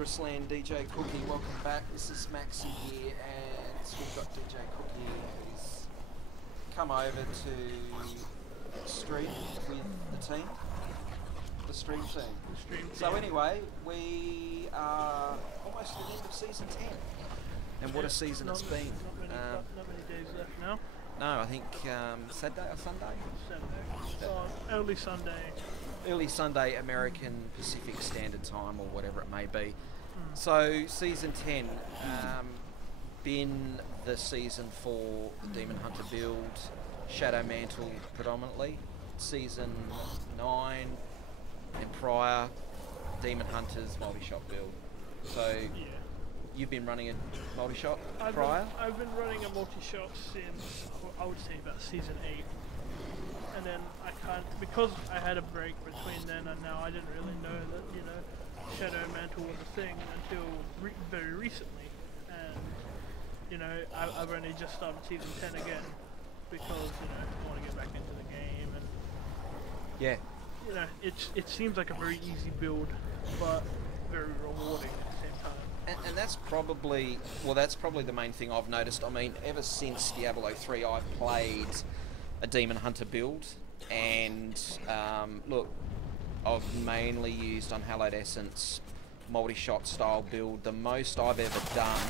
Dangerous Land, DJ Cookie, welcome back. This is Maxi here, and we've got DJ Cookie who's come over to stream with the team, the stream team. So anyway, we are almost at the end of season 10, and what a season it's been. Not many days left now. No, I think Saturday or Sunday? Saturday. Early Sunday. Early Sunday American Pacific Standard Time, or whatever it may be. So season 10, been the season for the Demon Hunter build, Shadow Mantle predominantly. Season 9 and prior, Demon Hunters multi-shot build. So Yeah. you've been running a multi-shot prior? I've been running a multi-shot since, I would say, about season 8. And then because I had a break between then and now, I didn't really know that, you know, Shadow Mantle was a thing until very recently. And, you know, I've only just started season 10 again because, you know, I want to get back into the game. And Yeah. you know, it seems like a very easy build, but very rewarding at the same time. And that's probably the main thing I've noticed. I mean, ever since Diablo 3, I've played a Demon Hunter build, and look, I've mainly used Unhallowed Essence multi-shot style build. The most I've ever done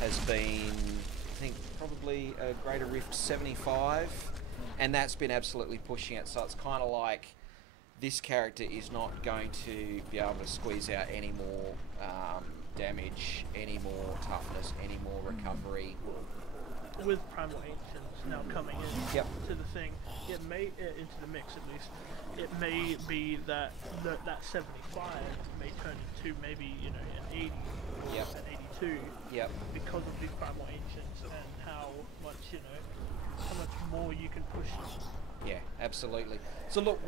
has been, I think, probably a Greater Rift 75, and that's been absolutely pushing it. So it's kind of like this character is not going to be able to squeeze out any more damage, any more toughness, any more recovery. With Primal Ancients now coming in to the thing, it may into the mix at least. It may be that that 75 may turn into maybe, you know, an 80 or an 82 because of these Primal Ancients and how much, you know, how much more you can push them. Yeah, absolutely. So look,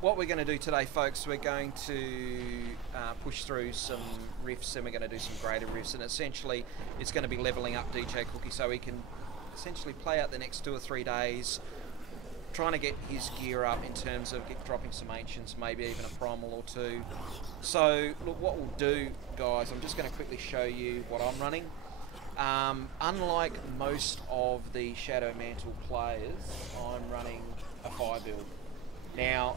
what we're going to do today, folks, we're going to push through some rifts, and we're going to do some greater rifts, and essentially it's going to be leveling up DJ Cookie so he can essentially play out the next 2 or 3 days, trying to get his gear up in terms of dropping some ancients, maybe even a primal or 2. So look, what we'll do, guys, I'm just going to quickly show you what I'm running. Unlike most of the Shadow Mantle players, I'm running a fire build. Now,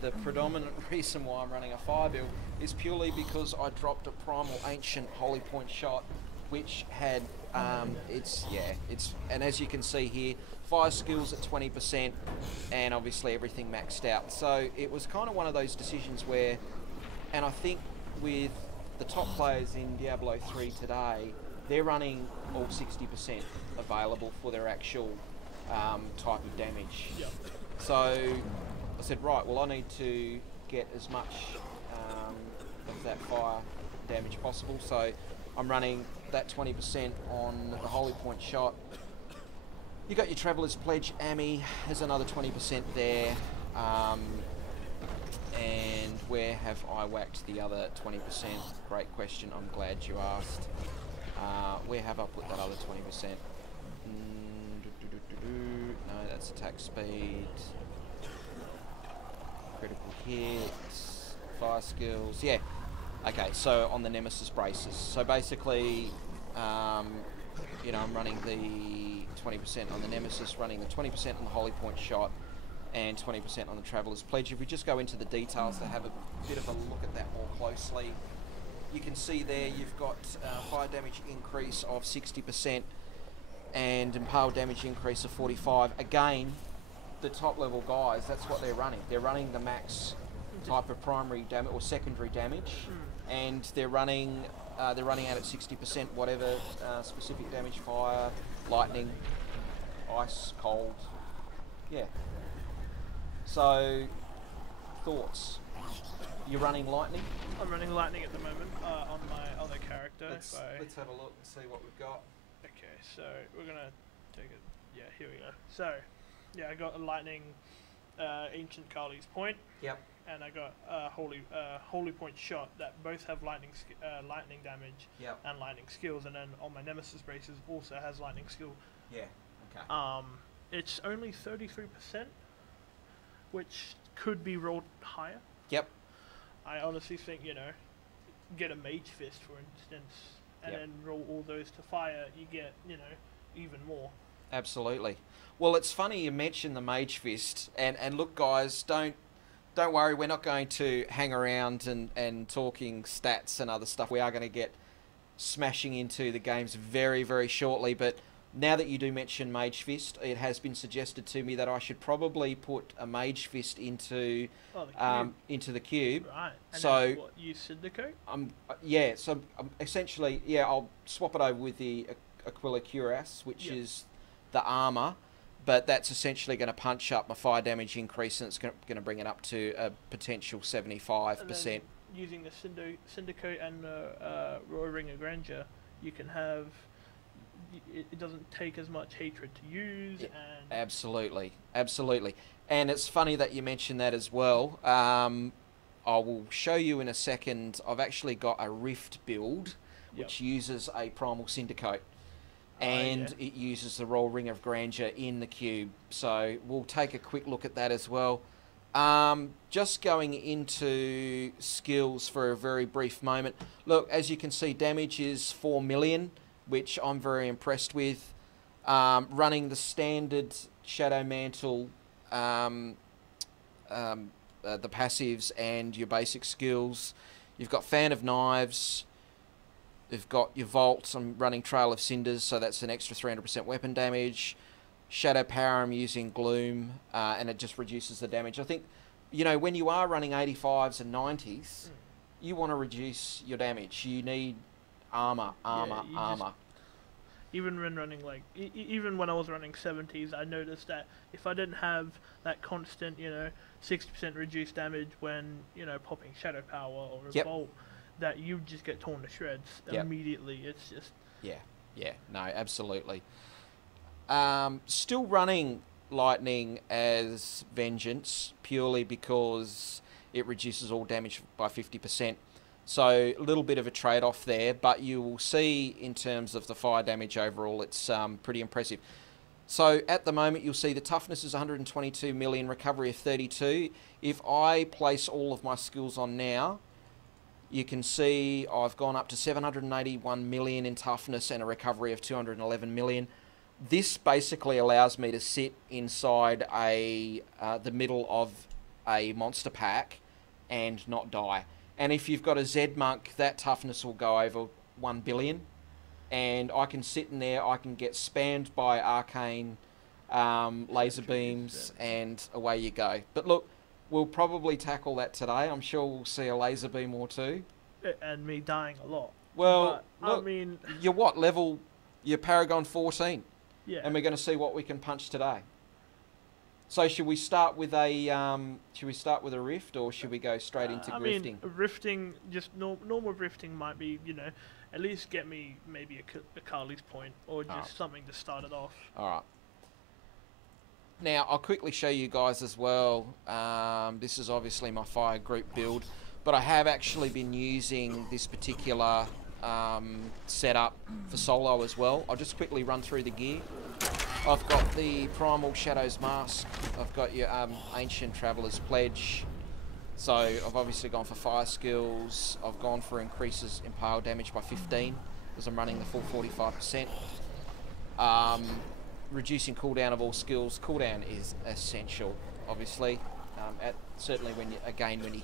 the predominant reason why I'm running a fire build is purely because I dropped a primal ancient holy point shot, which had and as you can see here, fire skills at 20%, and obviously everything maxed out. So it was kind of one of those decisions where, and I think with the top players in Diablo 3 today, they're running all 60% available for their actual type of damage. Yep. So I said, right, well, I need to get as much of that fire damage possible. So I'm running that 20% on the Holy Point shot. You got your Traveller's Pledge Ami, there's another 20% there. And where have I whacked the other 20%? Great question, I'm glad you asked. Where have I put that other 20%? No, that's attack speed. Critical hits, fire skills, yeah. Okay, so on the Nemesis braces. So basically, you know, I'm running the 20% on the Nemesis, running the 20% on the Holy Point shot, and 20% on the Traveller's Pledge. If we just go into the details to have a bit of a look at that more closely, you can see there you've got fire damage increase of 60% and impale damage increase of 45. Again, the top level guys, that's what they're running. They're running the max type of primary damage or secondary damage, and they're running out at 60% whatever specific damage: fire, lightning, ice, cold. Yeah. So, thoughts? You're running lightning? I'm running lightning at the moment on my other character. Let's have a look and see what we've got. Okay, so we're gonna take it. Yeah, here we go. So, yeah, I got a lightning ancient Kali's point. Yep. And I got holy point shot that both have lightning damage and lightning skills, and then on my Nemesis braces also has lightning skill. Yeah. Okay. It's only 33%, which could be rolled higher. Yep. I honestly think, you know, get a Mage Fist, for instance, and Yep. then roll all those to fire, you get, even more. Absolutely. Well, it's funny you mentioned the Mage Fist, and look, guys, don't worry, we're not going to hang around and talking stats and other stuff. We are going to get smashing into the games very, very shortly, but now that you do mention Mage Fist, it has been suggested to me that I should probably put a Mage Fist into Oh, the cube. into the cube. Right. And So then what, use Syndicate? yeah, so essentially, yeah, I'll swap it over with the Aquila Cuirass, which Yep. is the armor, but that's essentially going to punch up my fire damage increase, and it's going to bring it up to a potential 75%. Using the Syndicate and the Royal Ring of Grandeur, you can have. It doesn't take as much hatred to use, Yeah, and Absolutely, absolutely. And it's funny that you mentioned that as well. I will show you in a second. I've actually got a Rift build, which uses a Primal Syndicate. And it uses the Royal Ring of Grandeur in the cube. So we'll take a quick look at that as well. Just going into skills for a very brief moment. Look, as you can see, damage is 4 million, which I'm very impressed with. Running the standard Shadow Mantle, the passives and your basic skills. You've got Fan of Knives. You've got your Vault. I'm running Trail of Cinders, so that's an extra 300% weapon damage. Shadow Power, I'm using Gloom, and it just reduces the damage. I think, when you are running 85s and 90s, you want to reduce your damage. You need armor. even when running even when I was running 70s, I noticed that if I didn't have that constant 60% reduced damage when popping Shadow Power or Revolt, that you just get torn to shreds immediately. It's just no, absolutely. Still running Lightning as Vengeance purely because it reduces all damage by 50%. So a little bit of a trade-off there, but you will see in terms of the fire damage overall, it's pretty impressive. So at the moment, you'll see the toughness is 122 million, recovery of 32. If I place all of my skills on now, you can see I've gone up to 781 million in toughness and a recovery of 211 million. This basically allows me to sit inside the middle of a monster pack and not die. And if you've got a Z Monk, that toughness will go over 1 billion. And I can sit in there, I can get spammed by arcane laser beams, and away you go. But look, we'll probably tackle that today. I'm sure we'll see a laser beam or two. And me dying a lot. Well, but, look, I mean, you're what level? You're Paragon 14. Yeah. And we're going to see what we can punch today. So should we start with a rift, or should we go straight into grifting? I mean, rifting, just normal rifting might be, at least get me maybe a Carly's point, or just something to start it off. All right. Now, I'll quickly show you guys as well. This is obviously my fire group build, but I have actually been using this particular setup for solo as well. I'll just quickly run through the gear. I've got the Primal Shadows Mask. I've got your Ancient Traveller's Pledge. So I've obviously gone for fire skills. I've gone for increases Impale damage by 15 because I'm running the full 45%. Reducing cooldown of all skills. Cooldown is essential, obviously. Certainly when you're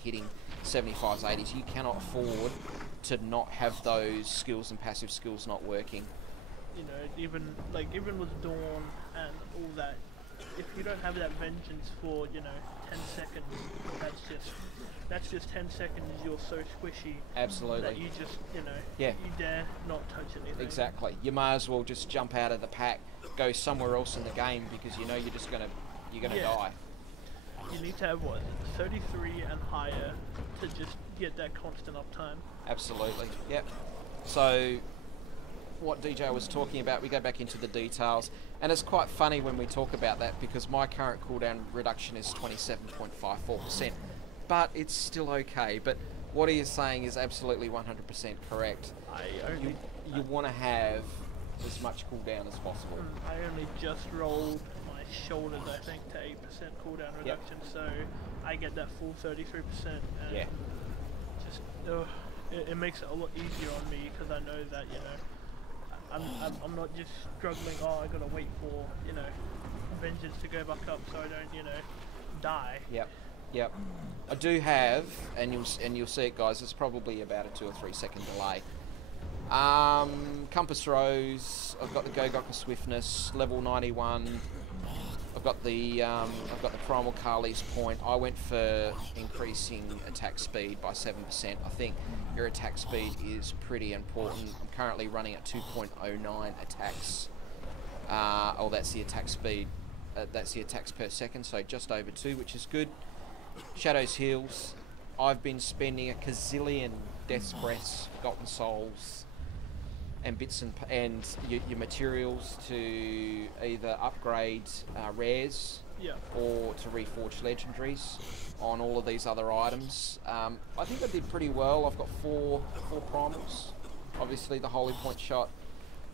hitting 75s, 80s, you cannot afford to not have those skills and passive skills not working. Even with Dawn and all that, if you don't have that vengeance for 10 seconds, that's just 10 seconds. You're so squishy. Absolutely. That you just you dare not touch anything. Exactly. You may as well just jump out of the pack, go somewhere else in the game, because you're just gonna die. You need to have 33 and higher to just get that constant uptime. Absolutely. Yep. So what DJ was talking about, we go back into the details, and it's quite funny when we talk about that because my current cooldown reduction is 27.54%, but it's still okay. But what he is saying is absolutely 100% correct. You want to have as much cooldown as possible. I only just rolled my shoulders, I think, to 8% cooldown reduction, so I get that full 33%. And just it makes it a lot easier on me because I know that, you know, I'm not just struggling. Oh, I gotta wait for, you know, vengeance to go back up so I don't, you know, die. Yep. Yep. I do have, and you'll see it, guys. It's probably about a 2 or 3 second delay. Compass Rose. I've got the Gogokka Swiftness, level 91. I've got the Primal Kali's point. I went for increasing attack speed by 7%. I think your attack speed is pretty important. I'm currently running at 2.09 attacks. Oh, that's the attack speed. That's the attacks per second, so just over 2, which is good. Shadow's Heals. I've been spending a gazillion Death's Breaths, Forgotten Souls, and bits and your materials to either upgrade rares or to reforge legendaries on all of these other items. I think I did pretty well. I've got four primals. Obviously the Holy Point shot.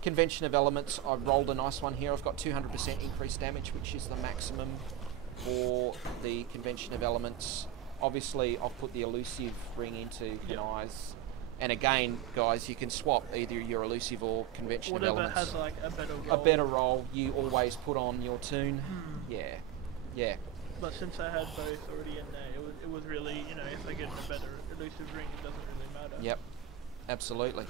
Convention of Elements, I've rolled a nice one here. I've got 200% increased damage, which is the maximum for the Convention of Elements. Obviously I've put the elusive ring into Kanai's. And again, guys, you can swap either your elusive or Convention of Elements. Whatever has like a better roll. A better roll, you always put on your tune. Yeah. But since I had both already in there, it was really, you know, if I get a better elusive ring, it doesn't really matter. Yep, absolutely.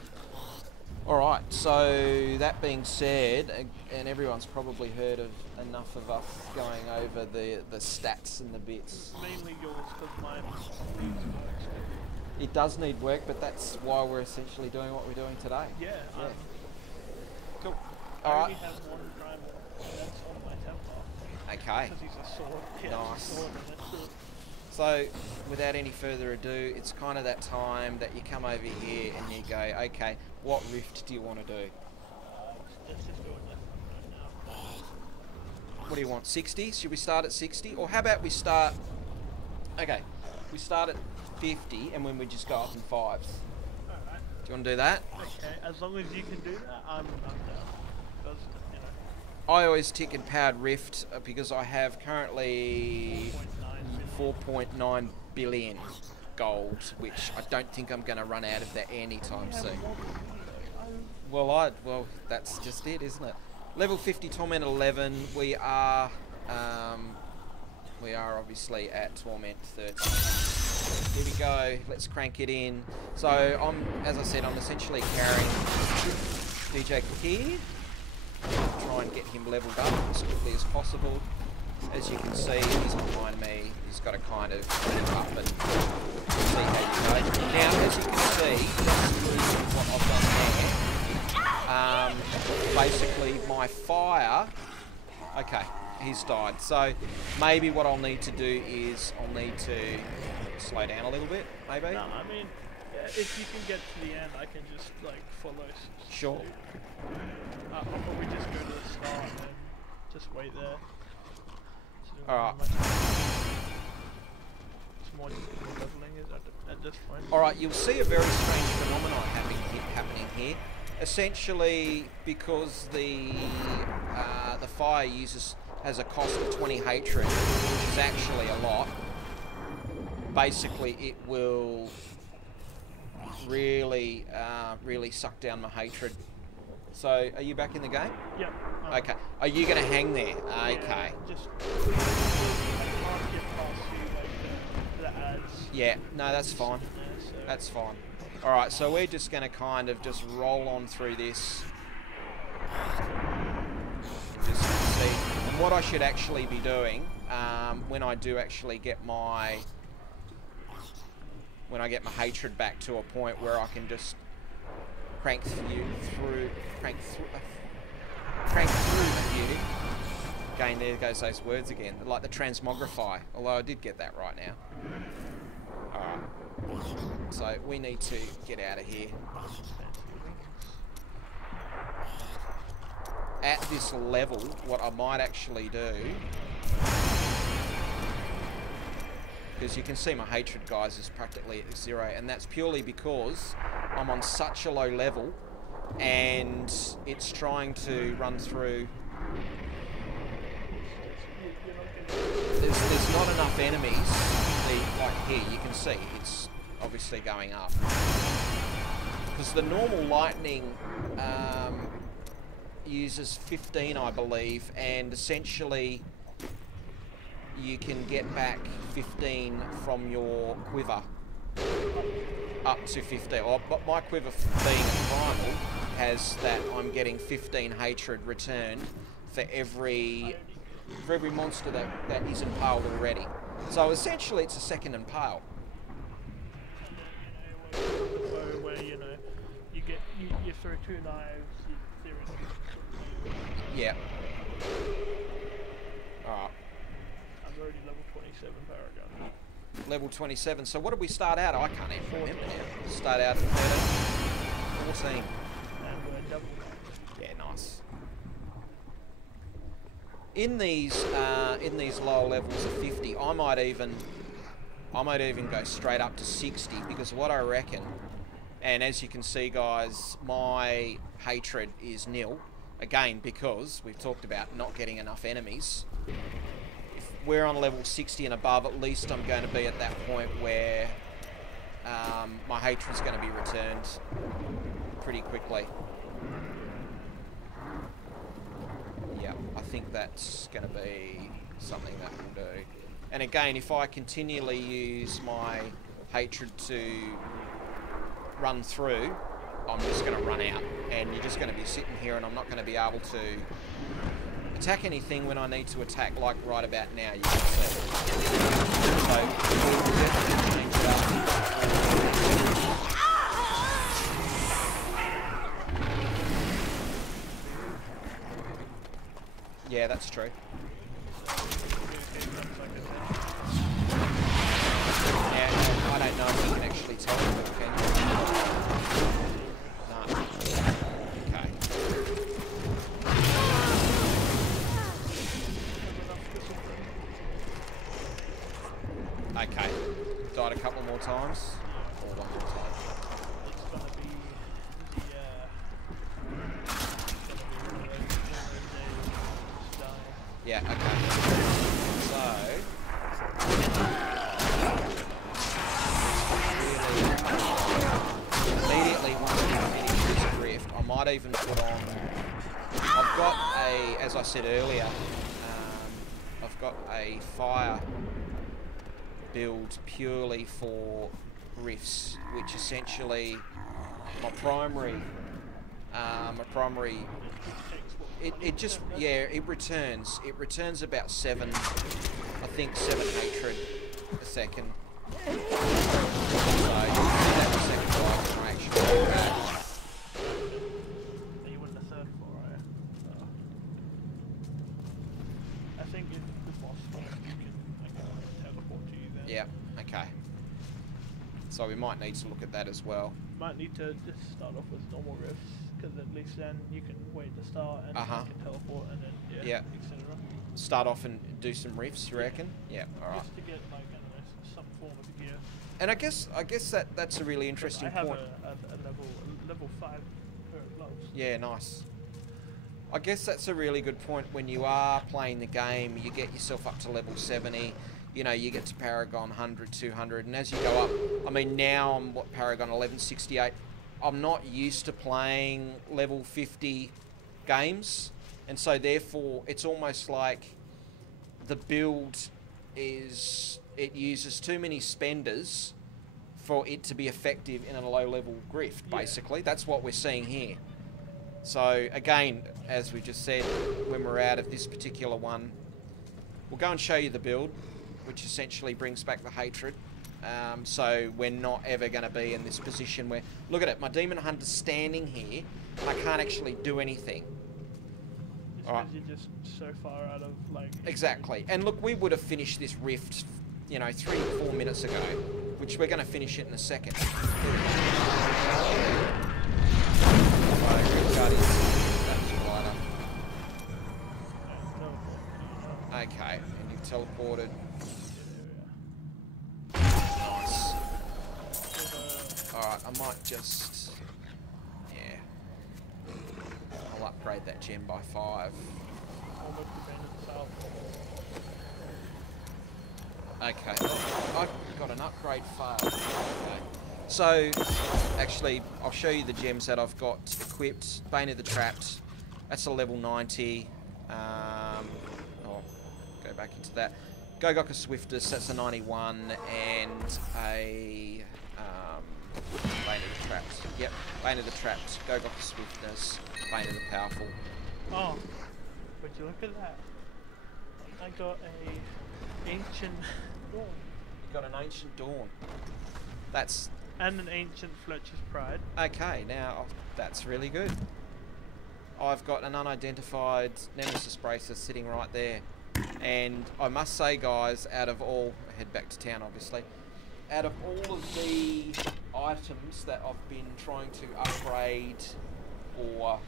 Alright, so that being said, and everyone's probably heard of enough of us going over the stats and the bits. Mainly yours, because mine needs work. It does need work, but that's why we're essentially doing what we're doing today. Yeah. Cool. I only have one primal, and that's on my Templar. Okay. Because he's a sword. Yeah, Nice. He's a sword, and that's good. So, without any further ado, it's kind of that time that you come over here and you go, okay, what rift do you want to do? Let's just go with that one right now. What do you want, 60? Should we start at 60? Or how about we start... Okay, we start at 50 and when we just go up in 5s. Alright. Do you want to do that? Okay, as long as you can do that, I'm down. Because, you know... I always tick Empowered Rift because I have currently 4.9 billion gold, which I don't think I'm going to run out of that anytime soon. Well, that's just it, isn't it? Level 50 Torment 11. We are obviously at Torment 13. Here we go. Let's crank it in. So as I said, I'm essentially carrying DJ Cookie. Try and get him leveled up as quickly as possible. As you can see, he's behind me. He's got to kind of move up and see how you go. Now, as you can see, what I've done there, basically my fire... Okay, he's died. So maybe what I'll need to do is I'll need to slow down a little bit, maybe? No, I mean, if you can get to the end, I can just, like, follow. Sure. I'll probably just go to the start and then just wait there. Alright. It's more just leveling is at this point. Alright, you'll see a very strange phenomenon happening here. Essentially, because the fire has a cost of 20 hatred, which is actually a lot, basically it will really suck down my hatred. So, are you back in the game? Yep. Okay. Are you going to hang there? Okay. Yeah, just I can't get past you, like the ads. Yeah, no, that's fine. There, so. That's fine. Alright, so we're just going to kind of just roll on through this. Just see. And what I should actually be doing, when I do actually get my... When I get my hatred back to a point where I can just crank through the view. Again, there goes those words again, like the transmogrify, although I did get that right now. Alright, so we need to get out of here. At this level, what I might actually do, because you can see my hatred, guys, is practically at 0, and that's purely because I'm on such a low level and it's trying to run through. There's not enough enemies. Like here, you can see it's obviously going up. Because the normal lightning uses 15, I believe, and essentially you can get back 15 from your quiver up to 15. But my quiver being a primal has that I'm getting 15 hatred returned for every monster that is impaled already. So essentially it's a second impale. Where you know you throw 2 knives, there is. Yeah. Alright. I'm already level 27 Paragon. Level 27. So what did we start out? I can't even remember now. Start out at 13. 14. And we're double. Yeah, nice. In these lower levels of 50, I might even go straight up to 60, because what I reckon, and as you can see guys, my hatred is nil, again because we've talked about not getting enough enemies. If we're on level 60 and above, at least I'm going to be at that point where my hatred is going to be returned pretty quickly. Yeah, I think that's going to be something that we'll do. And again, if I continually use my hatred to run through, I'm just going to run out. And you're just going to be sitting here and I'm not going to be able to attack anything when I need to attack, like right about now, you can see. So, we'll definitely change it up. Yeah, that's true. Yeah, I don't know if you can actually tell them, can you? No. Okay. Okay. Died a couple more times? Or one more time? It's gonna be yeah, okay. So... immediately once we finish this drift, I might even put on... I've got a, as I said earlier, I've got a fire build purely for rifts, which essentially my primary, it just, yeah, it returns about 7, I think 7 hatred a second. So you can see that the second fire generation. you win the third floor, right? I think if the boss fight, you can teleport to you then. Yeah, okay. So we might need to look at that as well. Might need to just start off with normal rifts, because at least then you can wait to start and you can teleport and then etc. Start off and do some riffs, you reckon? Yeah, alright. Just to get like, I don't know, some form of gear. And I guess that's a really interesting point. I have a level 5 pair of gloves. Yeah, nice. I guess that's a really good point. When you are playing the game, you get yourself up to level 70, you know, you get to Paragon 100, 200, and as you go up, I mean, now I'm, Paragon 1168, I'm not used to playing level 50 games, and so therefore it's almost like the build is, it uses too many spenders for it to be effective in a low level grift, basically. That's what we're seeing here. So again, as we just said, when we're out of this particular one, we'll go and show you the build, which essentially brings back the hatred. So we're not ever going to be in this position where, look at it, my Demon Hunter's standing here, and I can't actually do anything. It's because you're just so far out of, like... Exactly. And look, we would have finished this rift, you know, 3 or 4 minutes ago, which we're going to finish it in a second. Okay, and you've teleported. Nice. Alright, I might just... yeah. I'll upgrade that gem by 5. Okay, I've got an upgrade failed. Okay. So, actually, I'll show you the gems that I've got equipped. Bane of the Trapped, that's a level 90. Go back into that. Gogokka Swiftus, that's a 91, and a Bane of the Trapped. Yep, Bane of the Trapped, Gogokka Swiftness, Bane of the Powerful. Oh, would you look at that? I got a Ancient Dawn. You got an Ancient Dawn. That's... And an Ancient Fletcher's Pride. Okay, now that's really good. I've got an unidentified Nemesis Bracer sitting right there. And I must say, guys, out of all... I head back to town, obviously. Out of all of the items that I've been trying to upgrade or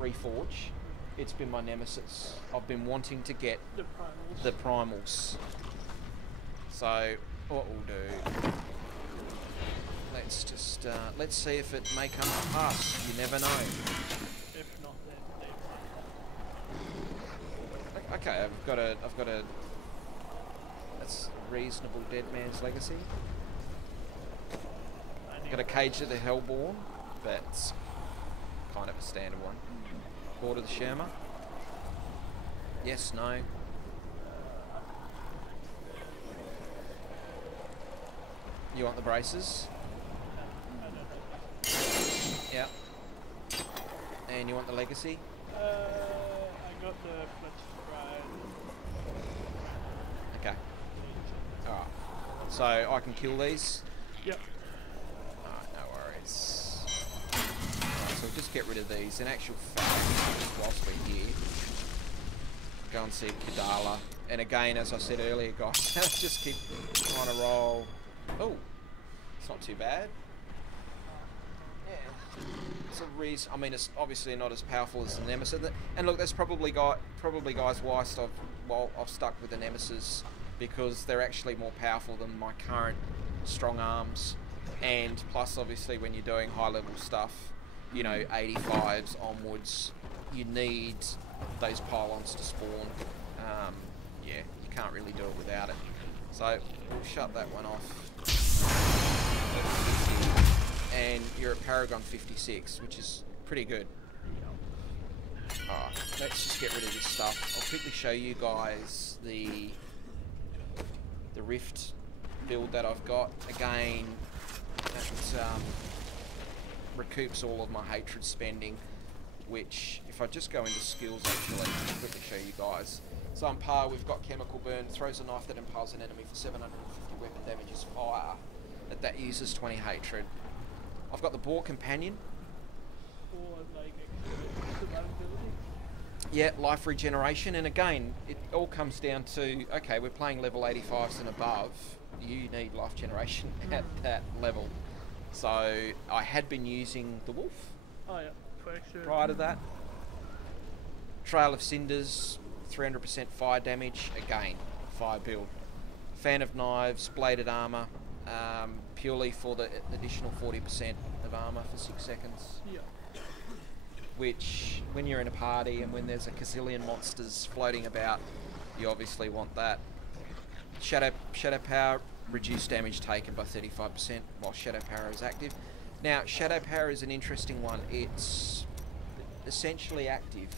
reforge, it's been my Nemesis. I've been wanting to get the primals. So, what we'll do... Let's just... let's see if it may come to pass. You never know. If not, then Okay, I've got a that's reasonable Dead Man's Legacy. Got a Cage of the Hellborn, but it's kind of a standard one. Board of the Sherma. Yes, no. You want the braces? Yeah. And you want the Legacy? I got the Fletcher's Pride. Okay. Alright. So I can kill these? Yep. Alright, no worries. Alright, so we'll just get rid of these. In actual fact, whilst we're here, go and see Kadala. And again, as I said earlier, guys, just keep trying to roll. Oh, it's not too bad. Yeah. It's a reason. I mean, it's obviously not as powerful as the Nemesis. And look, that's probably guys why I've stuck with the Nemesis, because they're actually more powerful than my current strong arms. And plus, obviously, when you're doing high level stuff, you know, 85s onwards, you need those pylons to spawn. Yeah, you can't really do it without it. So we'll shut that one off. And you're a Paragon 56, which is pretty good. Alright, let's just get rid of this stuff. I'll quickly show you guys the Rift build that I've got. Again, that recoups all of my hatred spending, which, if I just go into skills actually, I'll quickly show you guys. So on par, we've got Chemical Burn, throws a knife that impales an enemy for 750 weapon damage as fire. That uses 20 hatred. I've got the Boar Companion. Or like survivability. Yeah, life regeneration, and again, it all comes down to, okay, we're playing level 85s and above, you need life generation at that level. So I had been using the Wolf. Oh yeah, for extra. Prior to that. Trail of Cinders, 300% fire damage, again, fire build. Fan of Knives, Bladed Armour, purely for the additional 40% of armour for 6 seconds. Yeah. Which, when you're in a party and when there's a gazillion monsters floating about, you obviously want that. Shadow Power, reduced damage taken by 35% while Shadow Power is active. Now, Shadow Power is an interesting one. It's essentially active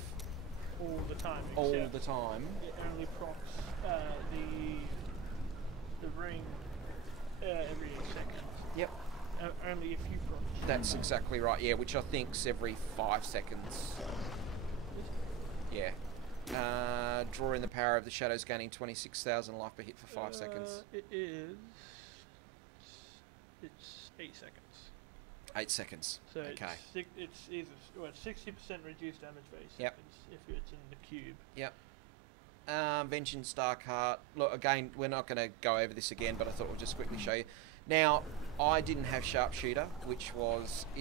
All the time. all the time. It only procs the ring every 8 seconds. Yep. Only a few procs. That's exactly right, yeah, which I think's every 5 seconds. Yeah. Drawing the power of the shadows, gaining 26,000 life per hit for 5 seconds. It is. It's 8 seconds. 8 seconds. So okay. It's either 60% reduced damage for 8 Yep. seconds if it's in the cube. Yep. Vengeance Darkheart. Look, again, we're not going to go over this again, but I thought we'll just quickly show you. Now, I didn't have Sharpshooter, which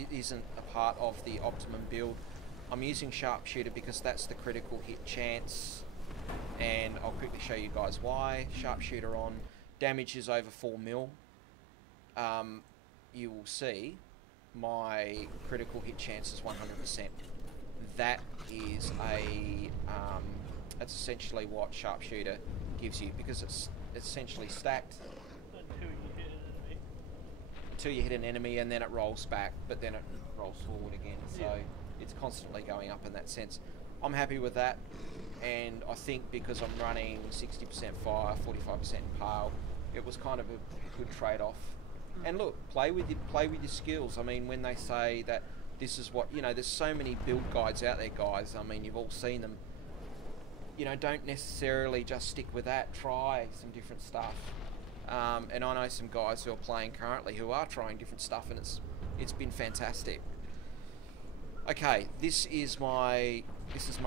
isn't a part of the optimum build. I'm using Sharpshooter because that's the critical hit chance, and I'll quickly show you guys why. Sharpshooter on, damage is over 4 mil. You will see my critical hit chance is 100%. That is that's essentially what Sharpshooter gives you, because it's essentially stacked. And who you hit enemy. till you hit an enemy, and then it rolls back, but then it rolls forward again. So it's constantly going up in that sense. I'm happy with that, and I think because I'm running 60% fire, 45% impale, it was kind of a good trade-off. And look, play with your skills. I mean, when they say that this is what, you know, there's so many build guides out there, guys. I mean, you've all seen them. You know, don't necessarily just stick with that. Try some different stuff. And I know some guys who are playing currently who are trying different stuff, and it's been fantastic. Okay, this is my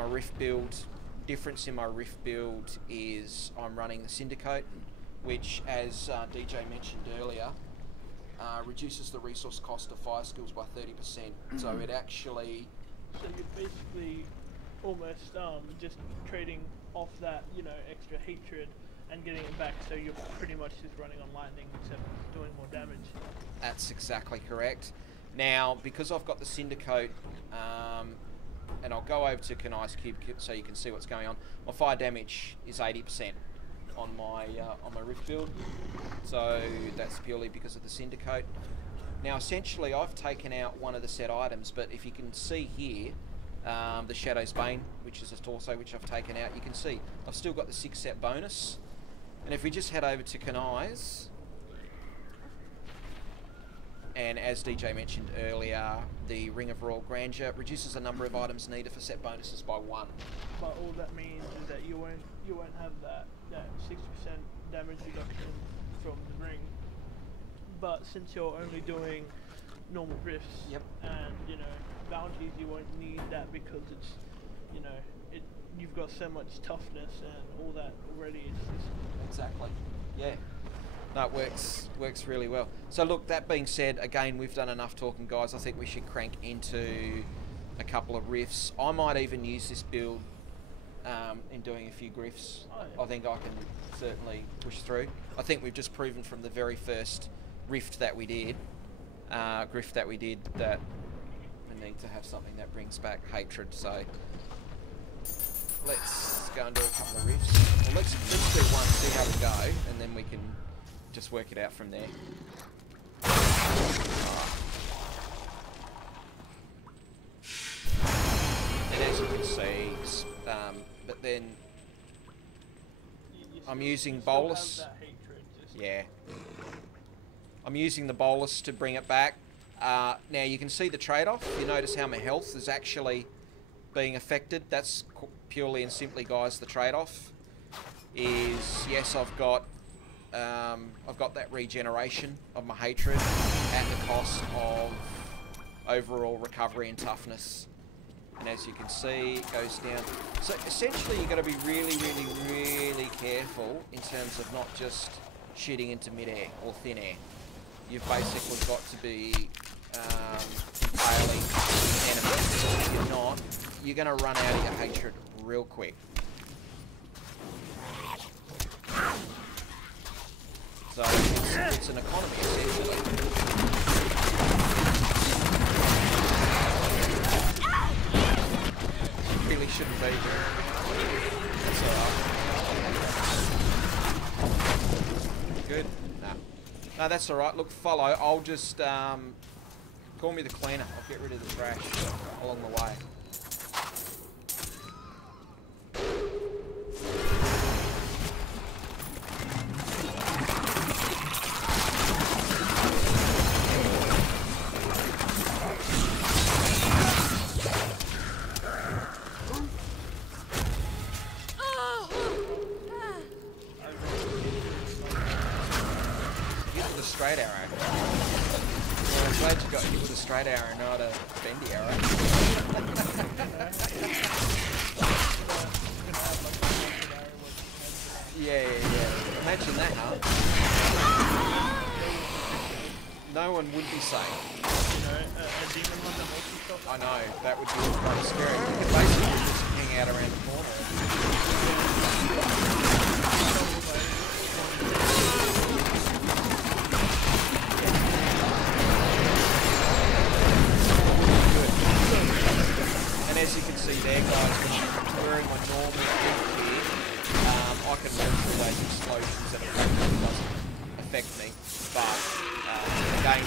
Rift build. Difference in my Rift build is I'm running the Syndicate, which, as DJ mentioned earlier, reduces the resource cost of fire skills by 30%. So it actually... So you're basically almost just trading off that, you know, extra hatred and getting it back, so you're pretty much just running on lightning except doing more damage. That's exactly correct. Now, because I've got the Syndicate, and I'll go over to Kanai's cube so you can see what's going on. My fire damage is 80% on my Rift build, so that's purely because of the Syndicate. Now, essentially, I've taken out one of the set items, but if you can see here, the Shadow's Bane, which is a torso, which I've taken out, you can see I've still got the 6 set bonus. And if we just head over to Kanai's, and as DJ mentioned earlier, the Ring of Royal Grandeur reduces the number of items needed for set bonuses by 1. But all that means is that you won't have that 60% damage reduction from the ring. But since you're only doing normal rifts, and you know, bounties, you won't need that because it's, you know, you've got so much toughness and all that already. It's exactly. Yeah. No, it works really well. So look, that being said, again, we've done enough talking, guys. I think we should crank into a couple of riffs. I might even use this build in doing a few griffs. Oh, yeah. I think I can certainly push through. I think we've just proven from the very first griff that we did, that we need to have something that brings back hatred. So let's go and do a couple of riffs. Well, let's do one, see how we go, and then we can just work it out from there. And as you can see, but then I'm using bolus. Yeah. I'm using the bolus to bring it back. Now you can see the trade-off. You notice how my health is actually being affected. That's purely and simply, guys, the trade-off is, yes, I've got that regeneration of my hatred at the cost of overall recovery and toughness. And as you can see, it goes down. So essentially, you've got to be really, really, really careful in terms of not just shooting into mid-air or thin air. You've basically got to be impaling enemies. If you're not, you're going to run out of your hatred real quick. So it's an economy, essentially. Really shouldn't be. That's alright. Good? Nah. No, that's alright. Look, follow. I'll just call me the cleaner. I'll get rid of the trash along the way. Straight arrow. Well, I'm glad you got hit with a straight arrow, not a bendy arrow. Yeah. Imagine that, huh? No one would be safe. I know, that would be quite scary. You could basically just hang out around the corner. As you can see there, guys, when I'm wearing my normal gear, I can walk through those explosions and it doesn't affect me. But again,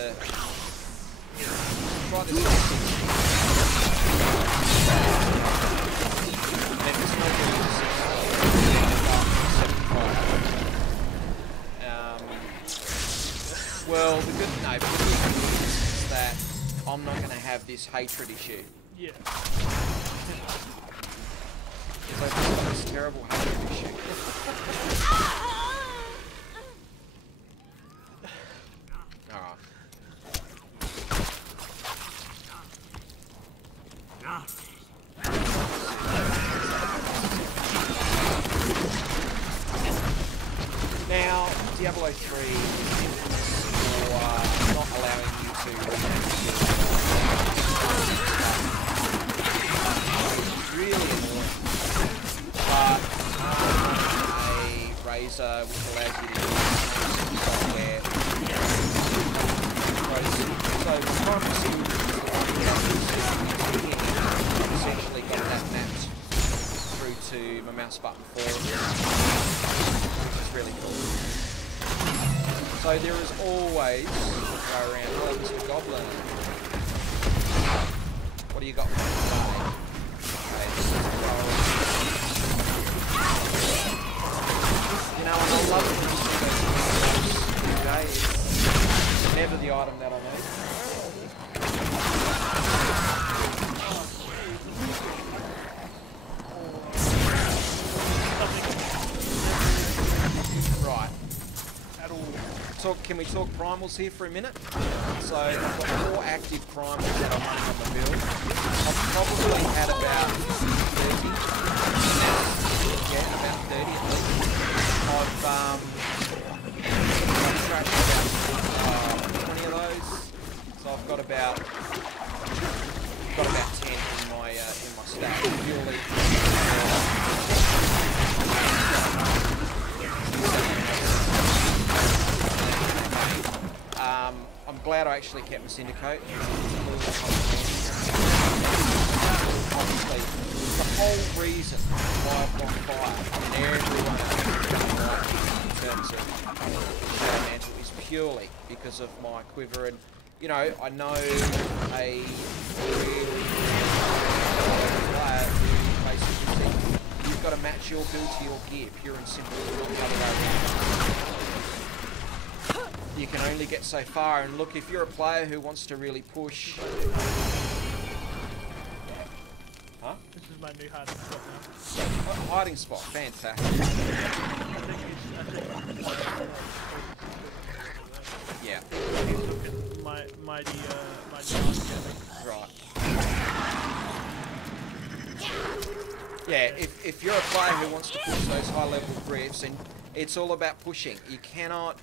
to try this one. And it's not really well, the good news is that I'm not going to have this hatred issue. Yeah. So I've got this terrible hatred issue. Alright. Now, Diablo 3 is for not allowing you to really annoying. But a razor which allows you to use software. So the privacy essentially got that mapped through to my mouse button forward, which is really cool. So there is always go around. Hello, Mr. Goblin. What do you got for me today? Okay, this is you know, and I love it when you see those today. It's never the item that I need. Right. Can we talk primals here for a minute? So I've got 4 active primals that I'm running on the build. I've probably had about 30. Yeah, about 30 at least. I've tracked about 20 of those. So I've got about 10 in my stack purely. I'm glad I actually kept my syndicate. Obviously, the whole reason why I've gone fire and everyone in terms of Shadow Mantle is purely because of my quiver. And you know, I know a really player who basically said, you've got to match your build to your gear, pure and simple, not the other way around. You can only get so far, and look, if you're a player who wants to really push... Huh? This is my new hiding spot now. Oh, hiding spot, fantastic. Yeah. Look at my Right. Yeah, if you're a player who wants to push those high-level griefs, and it's all about pushing. You cannot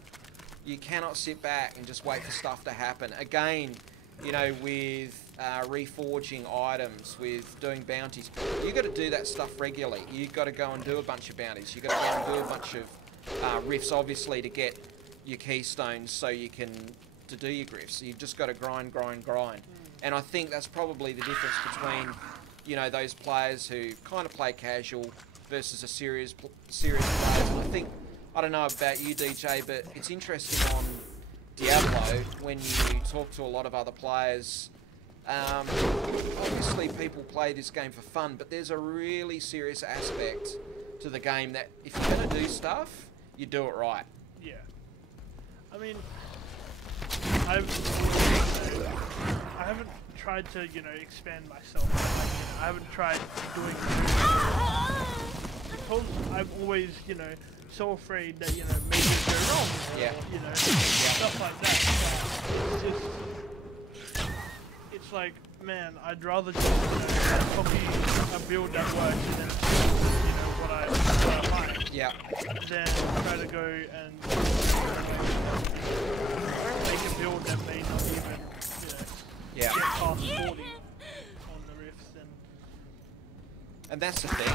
sit back and just wait for stuff to happen. Again, you know, with reforging items, with doing bounties, you got to do that stuff regularly. You've got to go and do a bunch of bounties. You've got to go and do a bunch of rifts, obviously, to get your keystones so you can do your grifts. You've just got to grind. And I think that's probably the difference between, you know, those players who kind of play casual versus a serious players. And I don't know about you, DJ, but it's interesting on Diablo when you talk to a lot of other players. Obviously, people play this game for fun, but there's a really serious aspect to the game that if you're going to do stuff, you do it right. Yeah. I mean, I haven't tried to, you know, expand myself. Like, you know, I haven't tried doing because I'm always, you know, so afraid that, you know, maybe it go wrong, or, you know, stuff like that. It's like, man, I'd rather just, you know, copy a build that works and then, you know, what I like, than try to go and make a build that may not even, you know, get past 40 on the riffs. And that's the thing.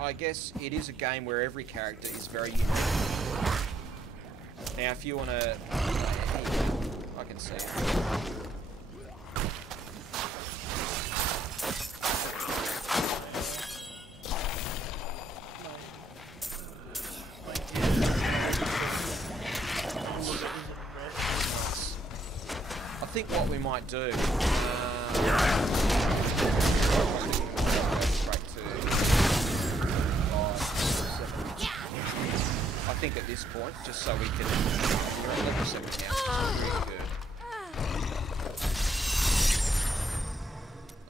I guess it is a game where every character is very unique. Now, if you want to... I can see it. think what we might do. I think at this point, just so we can. You're at level 7 now, which is really good.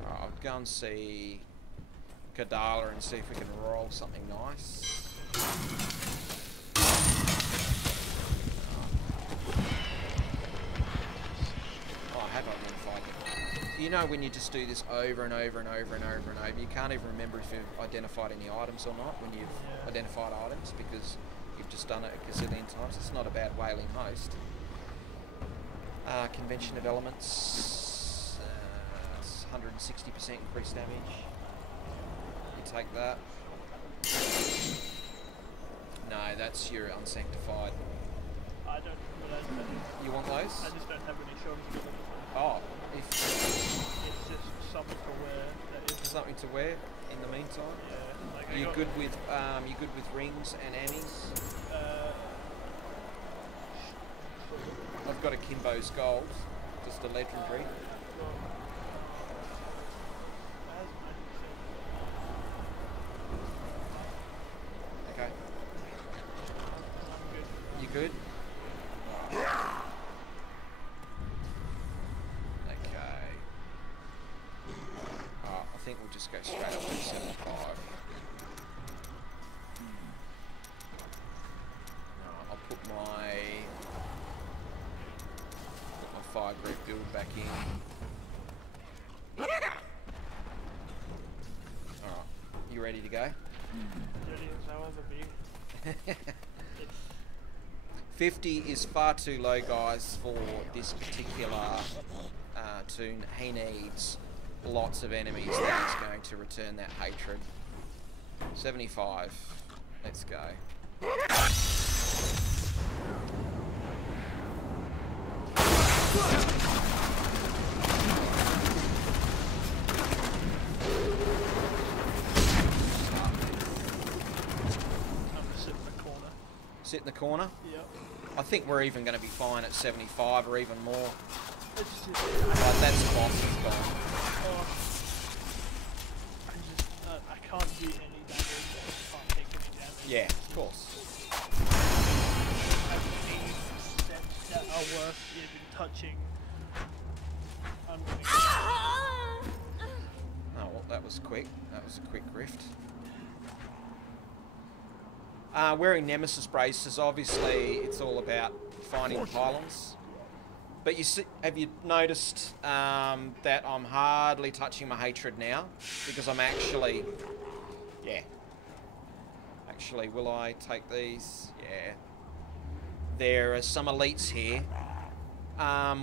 Alright, I'll go and see Kadala and see if we can roll something nice. Oh, I have identified it. You know when you just do this over and over and over and over and over, you can't even remember if you've identified any items or not when you've identified items, because you've just done it a gazillion times. It's not a bad whaling host. Convention of elements. 160% increased damage. You take that. No, that's your unsanctified. I don't know that. You want those? I just don't have any shoulders. Oh, if it's just something to wear. That is something to wear in the meantime. Yeah. Like You're good with rings and ammies. I've got a Kimbo's Gold, just a legendary. Okay. You good? Okay. I think we'll just go straight up to 75. I'll put my fire group build back in. Alright, you ready to go? Ready as I ever be. 50 is far too low, guys, for this particular toon. He needs lots of enemies that is going to return that hatred. 75. Let's go. Sit in the corner? Yep. I think we're even going to be fine at 75 or even more. It's just, Right, that's the boss is gone. Oh, I can't do any damage. I can't take any damage. Yeah, of course. I have any steps that are worth even touching. I'm going to Oh, well, that was quick. That was a quick rift. Wearing Nemesis braces, obviously, it's all about finding pylons. But have you noticed that I'm hardly touching my hatred now? Because I'm actually... Yeah. Actually, will I take these? Yeah. There are some elites here.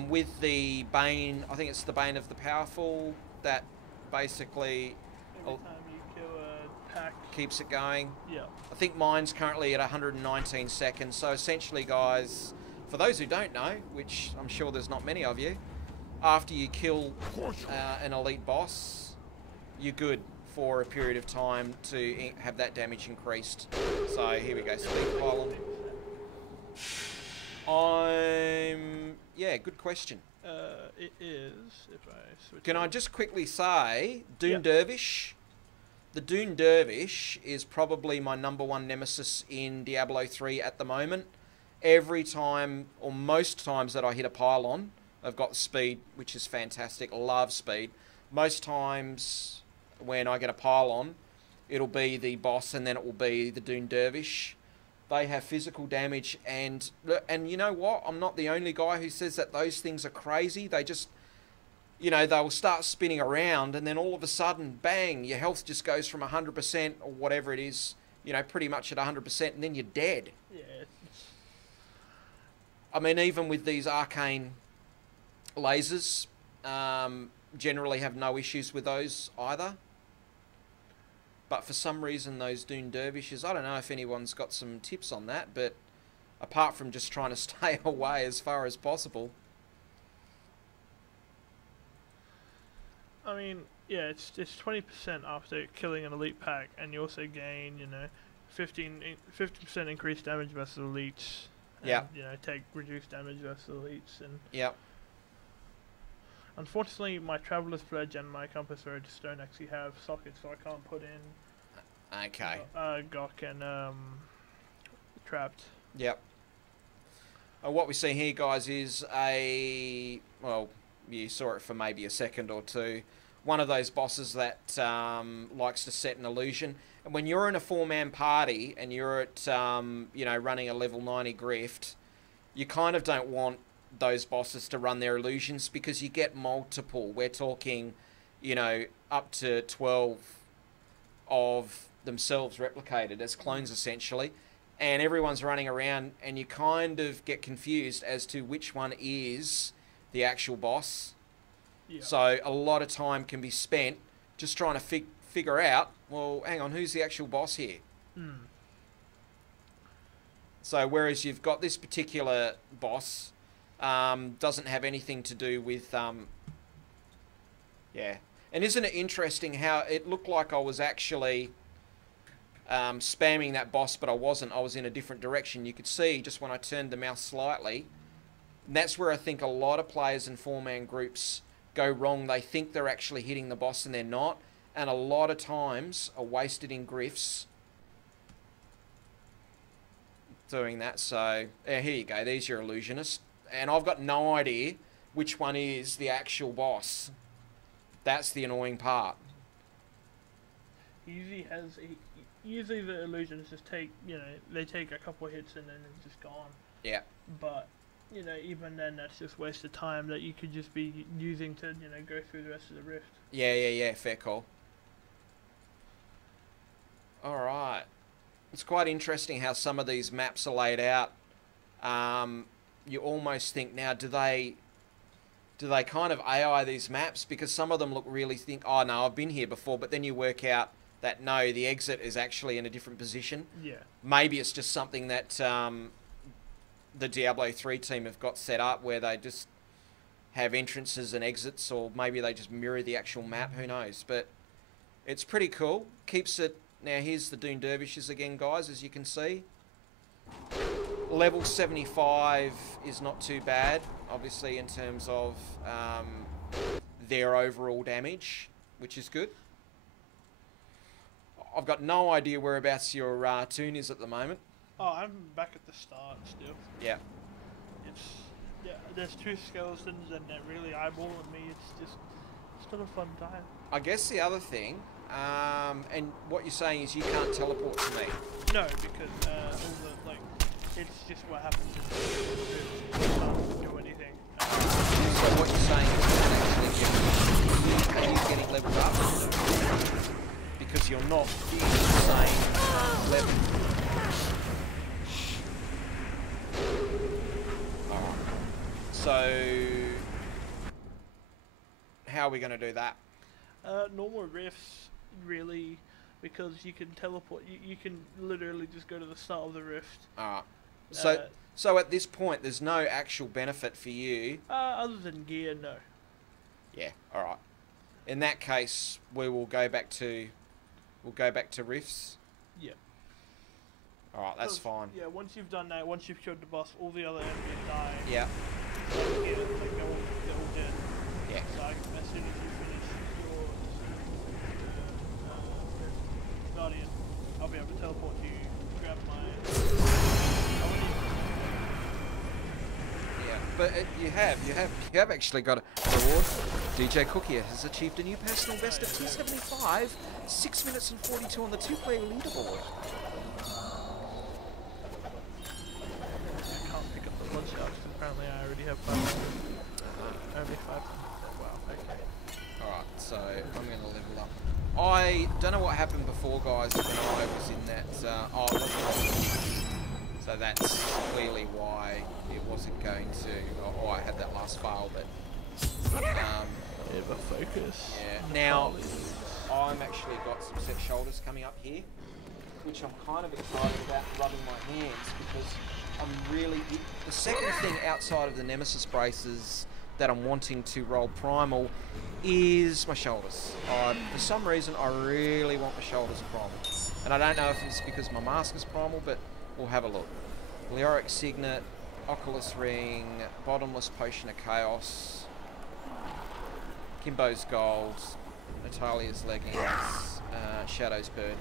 With the Bane, I think it's the Bane of the Powerful, that basically... every time you kill a pack... keeps it going. Yeah. I think mine's currently at 119 seconds. So essentially, guys, for those who don't know, which I'm sure there's not many of you, after you kill an elite boss, you're good for a period of time to have that damage increased. So here we go, Sleep Pylon. Yeah, good question. It is, if I switch... Can I just quickly say, Dune Yeah. Dervish... The Dune Dervish is probably my #1 nemesis in Diablo 3 at the moment. Every time, or most times that I hit a pylon, I've got speed, which is fantastic. Love speed. Most times when I get a pylon, it'll be the boss and then it will be the Dune Dervish. They have physical damage, and you know what? I'm not the only guy who says that those things are crazy. They just... You know, they'll start spinning around and then all of a sudden, bang, your health just goes from 100% or whatever it is, you know, pretty much at 100% and then you're dead. Yeah. I mean, even with these arcane lasers, generally have no issues with those either. But for some reason, those Dune Dervishes, I don't know if anyone's got some tips on that, but apart from just trying to stay away as far as possible... I mean, yeah, it's 20% after killing an elite pack, and you also gain, you know, 50% increased damage versus elites. And, yeah. You know, take reduced damage versus elites, and yeah. Unfortunately, my Traveler's Pledge and my Compass Road just don't actually have sockets, so I can't put in Okay. Gok and Trapped. Yep. What we see here, guys, is well, you saw it for maybe a second or two. One of those bosses that likes to set an illusion. And when you're in a 4-man party and you're at, running a level 90 grift, you kind of don't want those bosses to run their illusions because you get multiple. We're talking, up to 12 of themselves replicated as clones, essentially. And everyone's running around and you kind of get confused as to which one is the actual boss. Yeah. So a lot of time can be spent just trying to figure out, well, hang on, who's the actual boss here? So whereas you've got this particular boss, doesn't have anything to do with, yeah. And isn't it interesting how it looked like I was actually spamming that boss, but I wasn't. I was in a different direction. You could see just when I turned the mouse slightly. And that's where I think a lot of players in 4-man groups go wrong. They think they're actually hitting the boss and they're not. And a lot of times are wasted in grifts doing that. So here you go. There's your illusionist. And I've got no idea which one is the actual boss. That's the annoying part. Usually the illusions just take, they take a couple of hits and then it's just gone. Yeah. But, even then that's just wasted time that you could just be using to, go through the rest of the rift. Yeah, fair call. Alright. It's quite interesting how some of these maps are laid out. You almost think now, do they kind of AI these maps? Because some of them look really oh no, I've been here before, but then you work out that no, the exit is actually in a different position. Yeah. Maybe it's just something that the Diablo 3 team have got set up where they just have entrances and exits, or maybe they just mirror the actual map, who knows. But it's pretty cool. Keeps it... Now here's the Dune Dervishes again, guys, as you can see. Level 75 is not too bad, obviously, in terms of their overall damage, which is good. I've got no idea whereabouts your tune is at the moment. Oh, I'm back at the start still. Yeah. There's 2 skeletons and they're really eyeballing me. It's not a fun time. I guess the other thing, and what you're saying is you can't teleport to me. No, because it's just what happens in the you can't do anything. So what you're saying is you can actually are you getting leveled up? Because you're not in the same level. Alright. So how are we going to do that? Normal rifts, really, because you can teleport. You can literally just go to the start of the rift. Alright. So at this point, there's no actual benefit for you. Other than gear, no. Yeah. All right. In that case, we will go back to rifts. Yeah. All right, that's fine. Yeah. Once you've done that, once you've killed the boss, all the other enemies die. Yeah. They're all dead. Yeah. So as soon as you finish your Guardian, I'll be able to teleport to you, grab my... Yeah, but you have actually got a reward. DJ Cookie has achieved a new personal best of 275, 6 minutes and 42 on the 2-player leaderboard. I can't pick up the blood sharks because apparently I already have 5. Only 5. Wow, okay. Alright, so I'm going to level up. I don't know what happened before, guys, when I was in that... so that's clearly why it wasn't going to... Oh, I had that last fail, but... Ever focus. Yeah. Now, I'm actually got some set shoulders coming up here, which I'm kind of excited about rubbing my hands, because I'm really... The second thing outside of the Nemesis braces that I'm wanting to roll primal is my shoulders. For some reason, I really want my shoulders primal. And I don't know if it's because my mask is primal, but we'll have a look. Leoric Signet, Oculus Ring, Bottomless Potion of Chaos. Kimbo's gold, Natalia's leggings, Shadow's burden.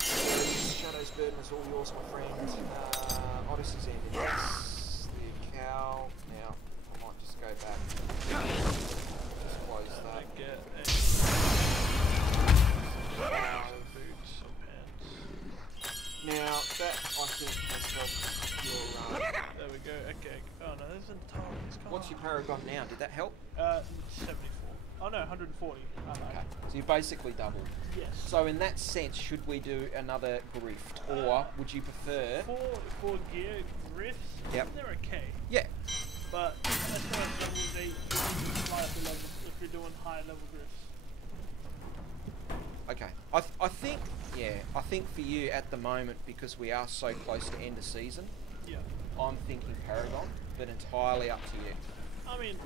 Shadow's burden is all yours, my friend. Odyssey's ending. Yes, the cow. Now, I might just go back. Just close that. Get boots or pants. Now, that I think has helped your. There we go. Okay. Oh no, there's a ton. What's your paragon now? Did that help? 74. Oh no, 140. Okay. So you basically doubled. Yes. So in that sense, should we do another grift, or would you prefer? For gear rifts, Yep. they're okay. Yeah. But as far as level, they fly up the levels if you're doing high level grifts. Okay. I think, yeah, I think for you at the moment, because we are so close to end of season, Yeah. I'm thinking Paragon, but entirely up to you. I mean,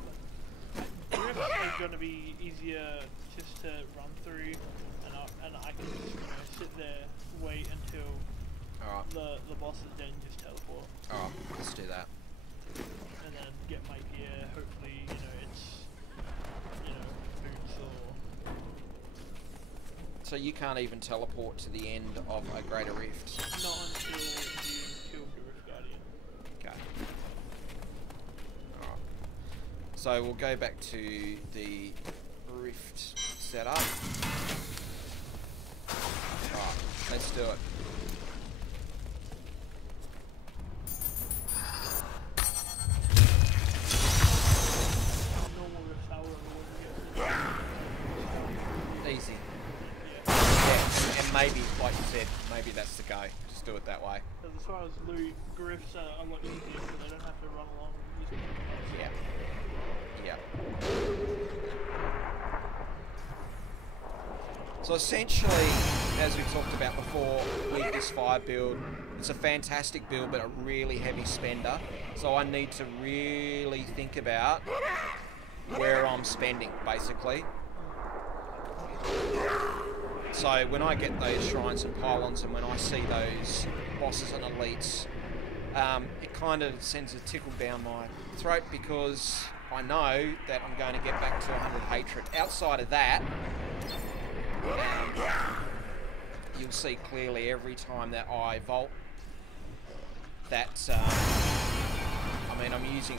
grifts are going to be easier just to run through, and I can just sit there, wait until Alright. the bosses then just teleport, Alright, let's do that. and then get my gear. Hopefully, it's boots or. So you can't even teleport to the end of a Greater Rift? Not until you kill the Rift Guardian. Okay. Alright. So we'll go back to the Rift setup. Alright, let's do it. Normal Rifts, however, when you get Easy. yeah. Yeah, and maybe, like you said, maybe that's the go. Just do it that way. Because as far as loot, grifts are a lot easier because they don't have to run along using Yeah. Yeah. So essentially, as we talked about before, with this fire build, it's a fantastic build, but a really heavy spender. So I need to really think about where I'm spending, basically. So when I get those shrines and pylons, and when I see those bosses and elites, it kind of sends a tickle down my throat, because I know that I'm going to get back to 100 hatred. Outside of that, you'll see clearly every time that I vault that I mean, I'm using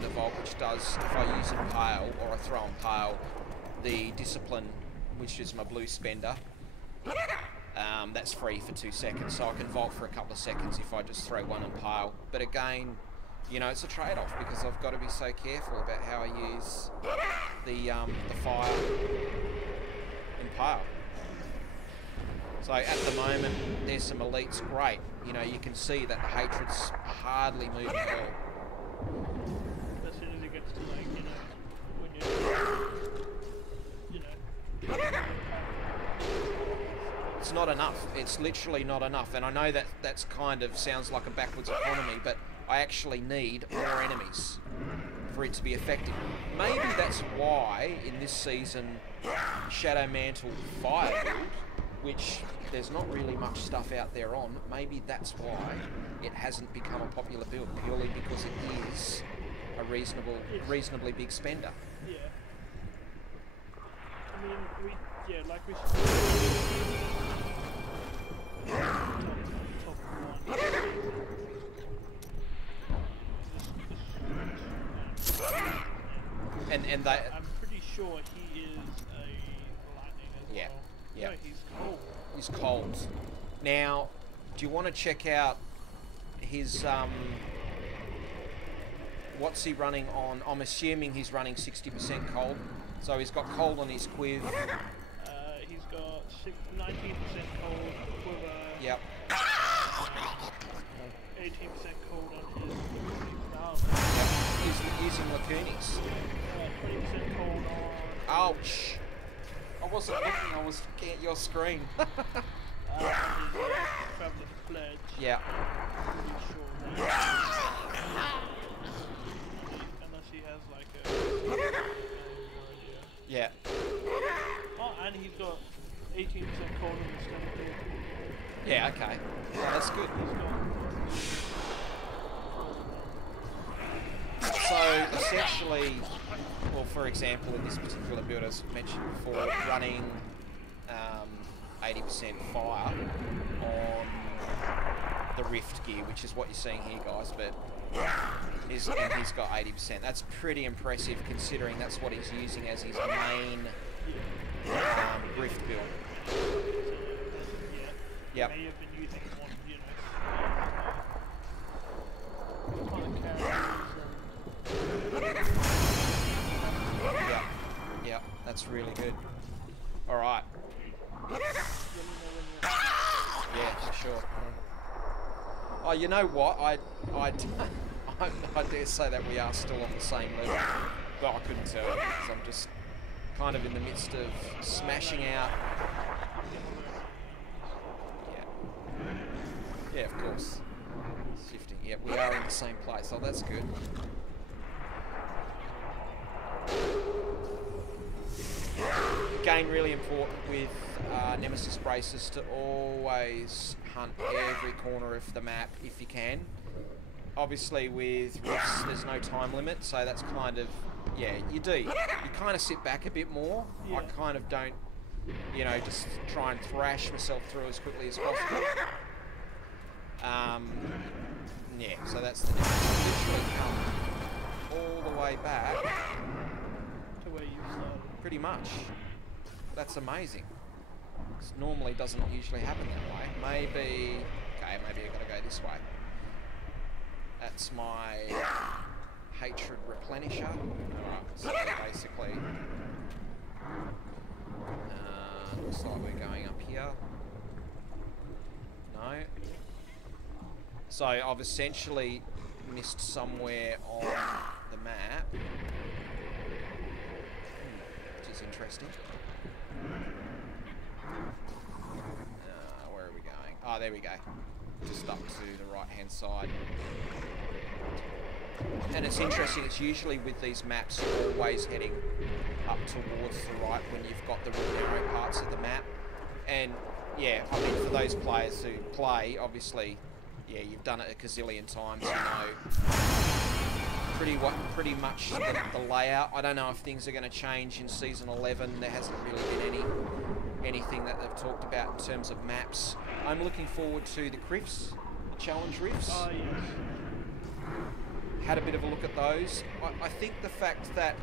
the vault, which does, if I use Impale or I throw Impale, the discipline, which is my blue spender, that's free for 2 seconds, so I can vault for a couple of seconds if I just throw one Impale. But again, it's a trade-off, because I've got to be so careful about how I use the fire Impale. So at the moment, there's some elites, great. You can see that the hatred's hardly moving at all. as soon as it gets to when It's not enough. It's literally not enough. And I know that that's kind of sounds like a backwards economy, but I actually need more enemies for it to be effective. Maybe that's why in this season, Shadow Mantle Fire build, which there's not really much stuff out there on, maybe that's why it hasn't become a popular build, purely because it is a reasonably big spender. Yeah. I mean, like we top one. And they. I'm pretty sure he is a lightning as Yeah. well. Yeah. No, he's cold. He's cold. Now, do you want to check out his what's he running on? I'm assuming he's running 60% cold. So he's got cold on his quiv. He's got 19% cold quiver. Yep. 18% cold on his Yep. He's using Lacunis. 20% cold on. Ouch. I wasn't looking, I was looking at your screen. Traveler's Pledge. Yeah. Pretty sure that. Unless he has like a. No idea. Yeah. Oh, and he's got 18% cold on his stomach. Yeah, okay. Oh, that's good. He's got essentially, well, for example, in this particular build, as mentioned before, running 80% fire on the Rift gear, which is what you're seeing here, guys, but he's got 80%. That's pretty impressive considering that's what he's using as his main Rift build. Yep. May have been using one, you know, kind of characters. Yep, that's really good. All right. Yeah, for sure. Oh, you know what? I dare say that we are still on the same level, but I couldn't tell you because I'm just kind of in the midst of smashing out. Yeah, of course. Shifting. Yep, we are in the same place. Oh, that's good. Again, really important with Nemesis braces to always hunt every corner of the map if you can. Obviously with Rifts there's no time limit, so that's kind of, yeah, you do. You kind of sit back a bit more. Yeah. I kind of don't, you know, just try and thrash myself through as quickly as possible. Yeah, so that's the difference. Literally come all the way back To where you started. pretty much. That's amazing. This normally doesn't usually happen that way. Maybe, okay, maybe I gotta go this way. That's my hatred replenisher. Alright, so basically, looks like we're going up here. No. So I've essentially missed somewhere on the map, which is interesting. Where are we going? Oh, there we go. Just up to the right-hand side. And it's interesting, it's usually with these maps you're always heading up towards the right when you've got the real narrow parts of the map. And yeah, I mean, for those players who play, obviously, yeah, you've done it a gazillion times, you know pretty much the layout. I don't know if things are going to change in Season 11. There hasn't really been anything that they've talked about in terms of maps. I'm looking forward to the Crifts, the Challenge Rifts. Oh, yes. Had a bit of a look at those. I think the fact that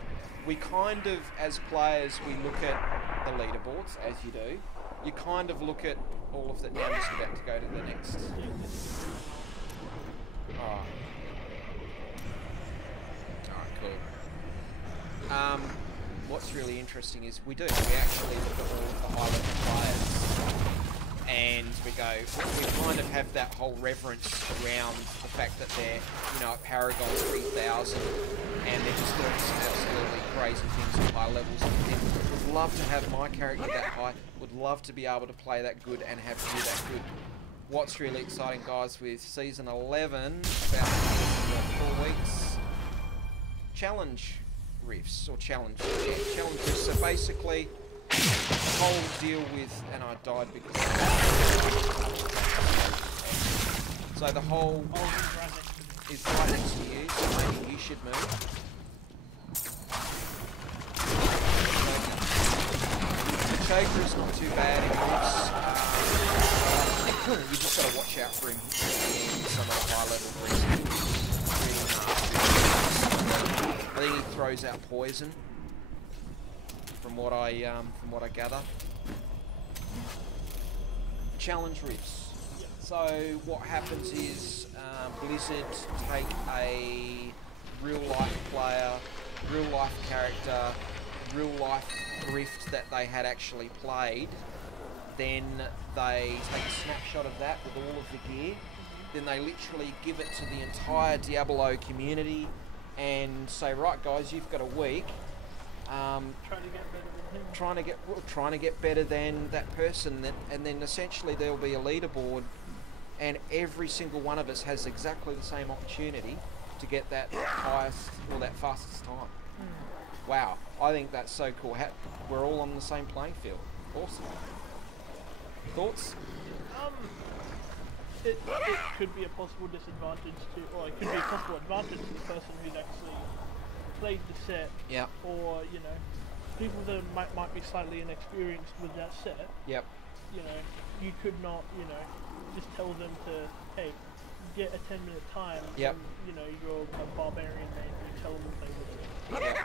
we kind of, as players, we look at the leaderboards, as you do. You kind of look at all of that. Now I'm just about to go to the next. Oh. Alright, cool. What's really interesting is we actually look at all of the high level players and we go, we kind of have that whole reverence around the fact that they're, you know, at Paragon 3000 and they're just doing some absolutely crazy things at high levels. And would love to have my character that high, would love to be able to play that good and have to do that good. What's really exciting, guys, with Season 11, about 4 weeks, Challenge Rifts, or Challenge Rifts. So basically, the whole deal with, and I died because so the whole is right next to you, so maybe you should move. The choker is not too bad in Rifts. You just got to watch out for him in some of the high level Rifts. Really nasty. I think he throws out poison. From what I gather. Challenge Rifts. So what happens is Blizzard take a real life player, real life character, real life Rift that they had actually played. Then they take a snapshot of that with all of the gear. Then they literally give it to the entire Diablo community and say, right guys, you've got a week. Trying to get better than that person, and then essentially there'll be a leaderboard, and every single one of us has exactly the same opportunity to get that highest or that fastest time. Wow, I think that's so cool. We're all on the same playing field. Awesome. Thoughts? It could be a possible disadvantage to, or it could be a possible advantage to the person who's actually played the set, Yep. or you know, people that might be slightly inexperienced with that set, Yep. you know, you could not, you know, just tell them to, hey, get a 10-minute time. Yep. And, you know, you're a barbarian and you tell them to play with it. Yep.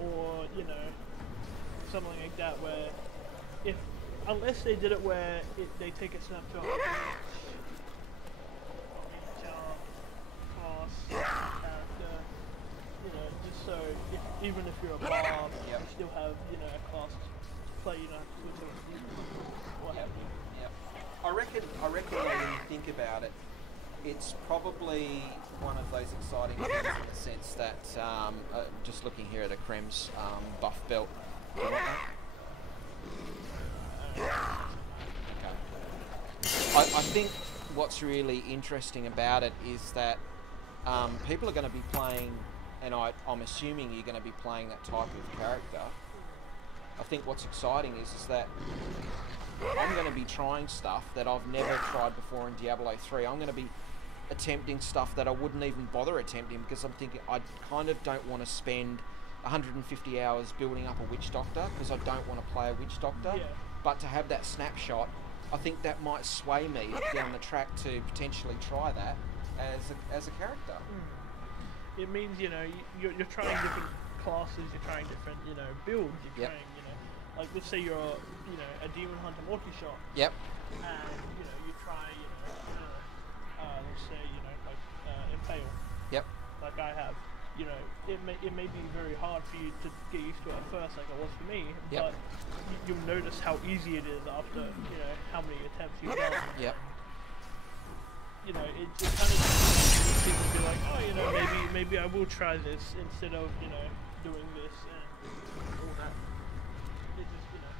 Or, you know, something like that where, unless they did it where they take a snapshot of each class, character, you know, just so even if you're a barb, Yep. you still have, you know, a class to play, you know, switch it, what have you. Yep. I reckon when you think about it, it's probably one of those exciting things in the sense that, just looking here at a Krem's buff belt. Do you want that? Okay. I think what's really interesting about it is that people are going to be playing, and I'm assuming you're going to be playing that type of character. I think what's exciting is that I'm going to be trying stuff that I've never tried before in Diablo 3. I'm going to be attempting stuff that I wouldn't even bother attempting because I'm thinking I kind of don't want to spend 150 hours building up a witch doctor because I don't want to play a witch doctor. Yeah. But to have that snapshot, I think that might sway me down the track to potentially try that as a character. It means, you know, you're trying different classes, you're trying different, you know, builds, you're Yep. trying, you know, like let's say you're, you know, a demon hunter multi-shot. Yep. And, you know, you try, you know, let's say, you know, like Impale. Yep. Like I have. You know, it may be very hard for you to get used to it at first, like it was for me. Yep. But you'll notice how easy it is after, you know, how many attempts you've done. Yep. You know, it kind of people be like, oh, you know, maybe I will try this instead of, you know, doing this and all that. It just, you know,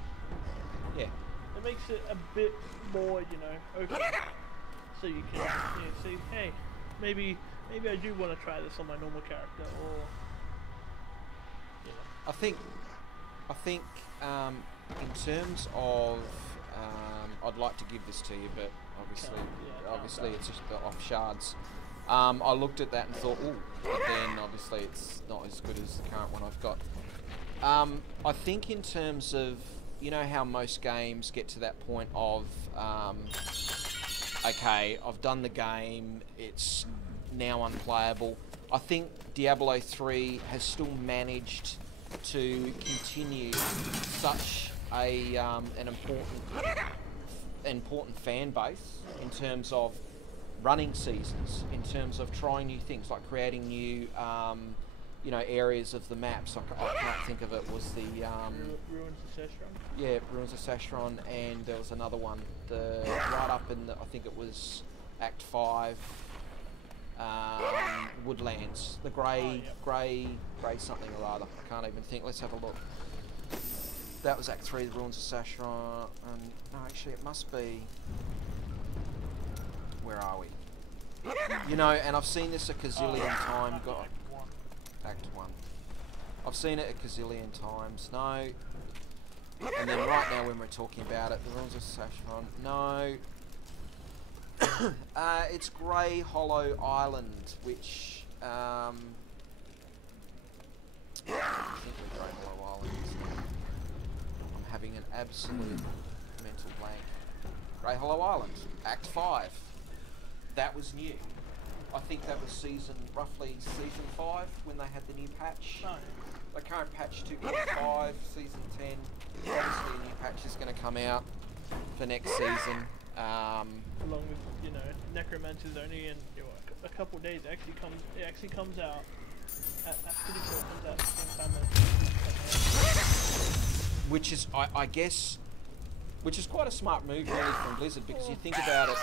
Yeah. it makes it a bit more, you know, open. So you can, you know, say, hey, maybe I do want to try this on my normal character, or you know. I think in terms of I'd like to give this to you, but obviously it's just off shards. I looked at that and thought, ooh, but then obviously it's not as good as the current one I've got. I think in terms of, you know how most games get to that point of okay, I've done the game, it's now unplayable. I think Diablo 3 has still managed to continue such a an important fan base in terms of running seasons, in terms of trying new things, like creating new you know, areas of the maps. I can't think of it. Was the Ruins of Seshron? Yeah, Ruins of Seshron, and there was another one, right up in the, I think it was Act 5, Woodlands, the grey something or other. I can't even think. Let's have a look. That was Act 3, the Ruins of Seshron, and no, actually it must be. Where are we? You know, and I've seen this a gazillion times. God. Act 1. I've seen it a gazillion times. No. And then right now when we're talking about it, the Ruins of Seshron. No. It's Grey Hollow Island, which I think we're Grey Hollow Island. I'm having an absolute mental blank. Grey Hollow Island, Act 5. That was new. I think that was roughly season 5 when they had the new patch. No. The current patch 2.5, season 10. Obviously a new patch is going to come out for next season. Along with, you know, Necromancer's only in, you know, a couple of days. It actually comes out. I'm pretty sure it comes out at the same time as Which is, I guess, which is quite a smart move really from Blizzard, because you think about it.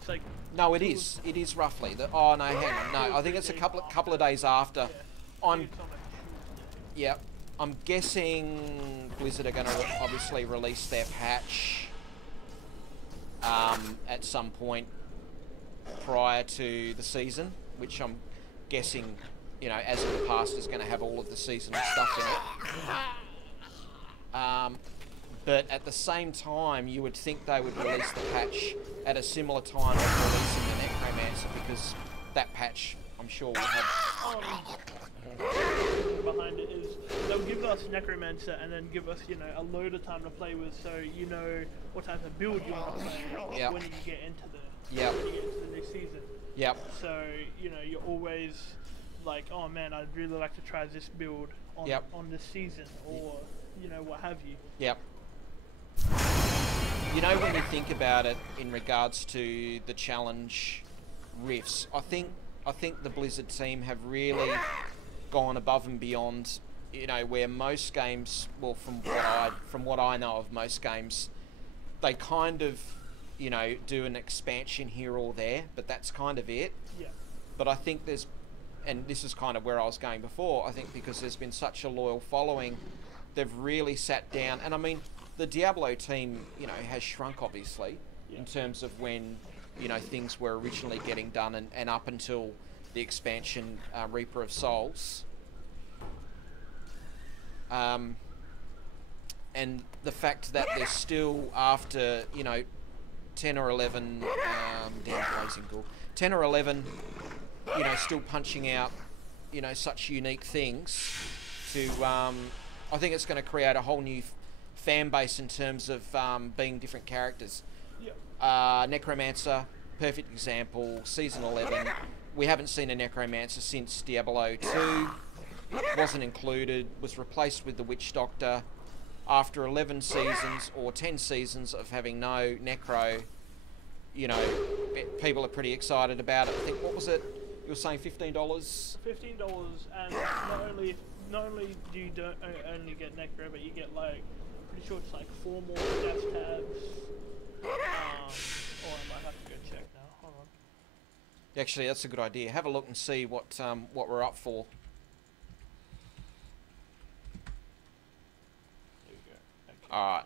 It's like, No, it is. It is roughly. Oh no, hang on. No, I think it's a couple of days after. yeah. I'm guessing Blizzard are going to obviously release their patch at some point prior to the season, which I'm guessing, you know, as in the past, is going to have all of the seasonal stuff in it. But at the same time, you would think they would release the patch at a similar time as releasing the Necromancer, because that patch I'm sure we'll have... behind it is they'll give us Necromancer and then give us, you know, a load of time to play with, so you know what type of build you want to play when you get into the when you get into the new season. Yep. So you know you're always like, oh man, I'd really like to try this build on this season, or you know what have you. Yep. You know, when you think about it in regards to the challenge riffs, I think the Blizzard team have really gone above and beyond. You know, where most games, well, from what I know of most games, they kind of, you know, do an expansion here or there, but that's kind of it. Yeah. But I think there's, and this is kind of where I was going before, I think because there's been such a loyal following, they've really sat down, and I mean, the Diablo team, you know, has shrunk obviously in terms of when, you know, things were originally getting done, and up until the expansion Reaper of Souls. And the fact that they're still, after, you know, 10 or 11, damn blazing ghoul, 10 or 11, you know, still punching out, you know, such unique things to, I think it's going to create a whole new fan base in terms of being different characters. Necromancer, perfect example, Season 11. We haven't seen a Necromancer since Diablo 2. Wasn't included, was replaced with the Witch Doctor. After 11 seasons or 10 seasons of having no Necro, you know, people are pretty excited about it. I think, what was it? You were saying $15? $15, and not only do you only get Necro, but you get, like, pretty sure it's like 4 more dash tabs. Or I might have to go check now. Hold on. Actually, that's a good idea. Have a look and see what we're up for. Alright,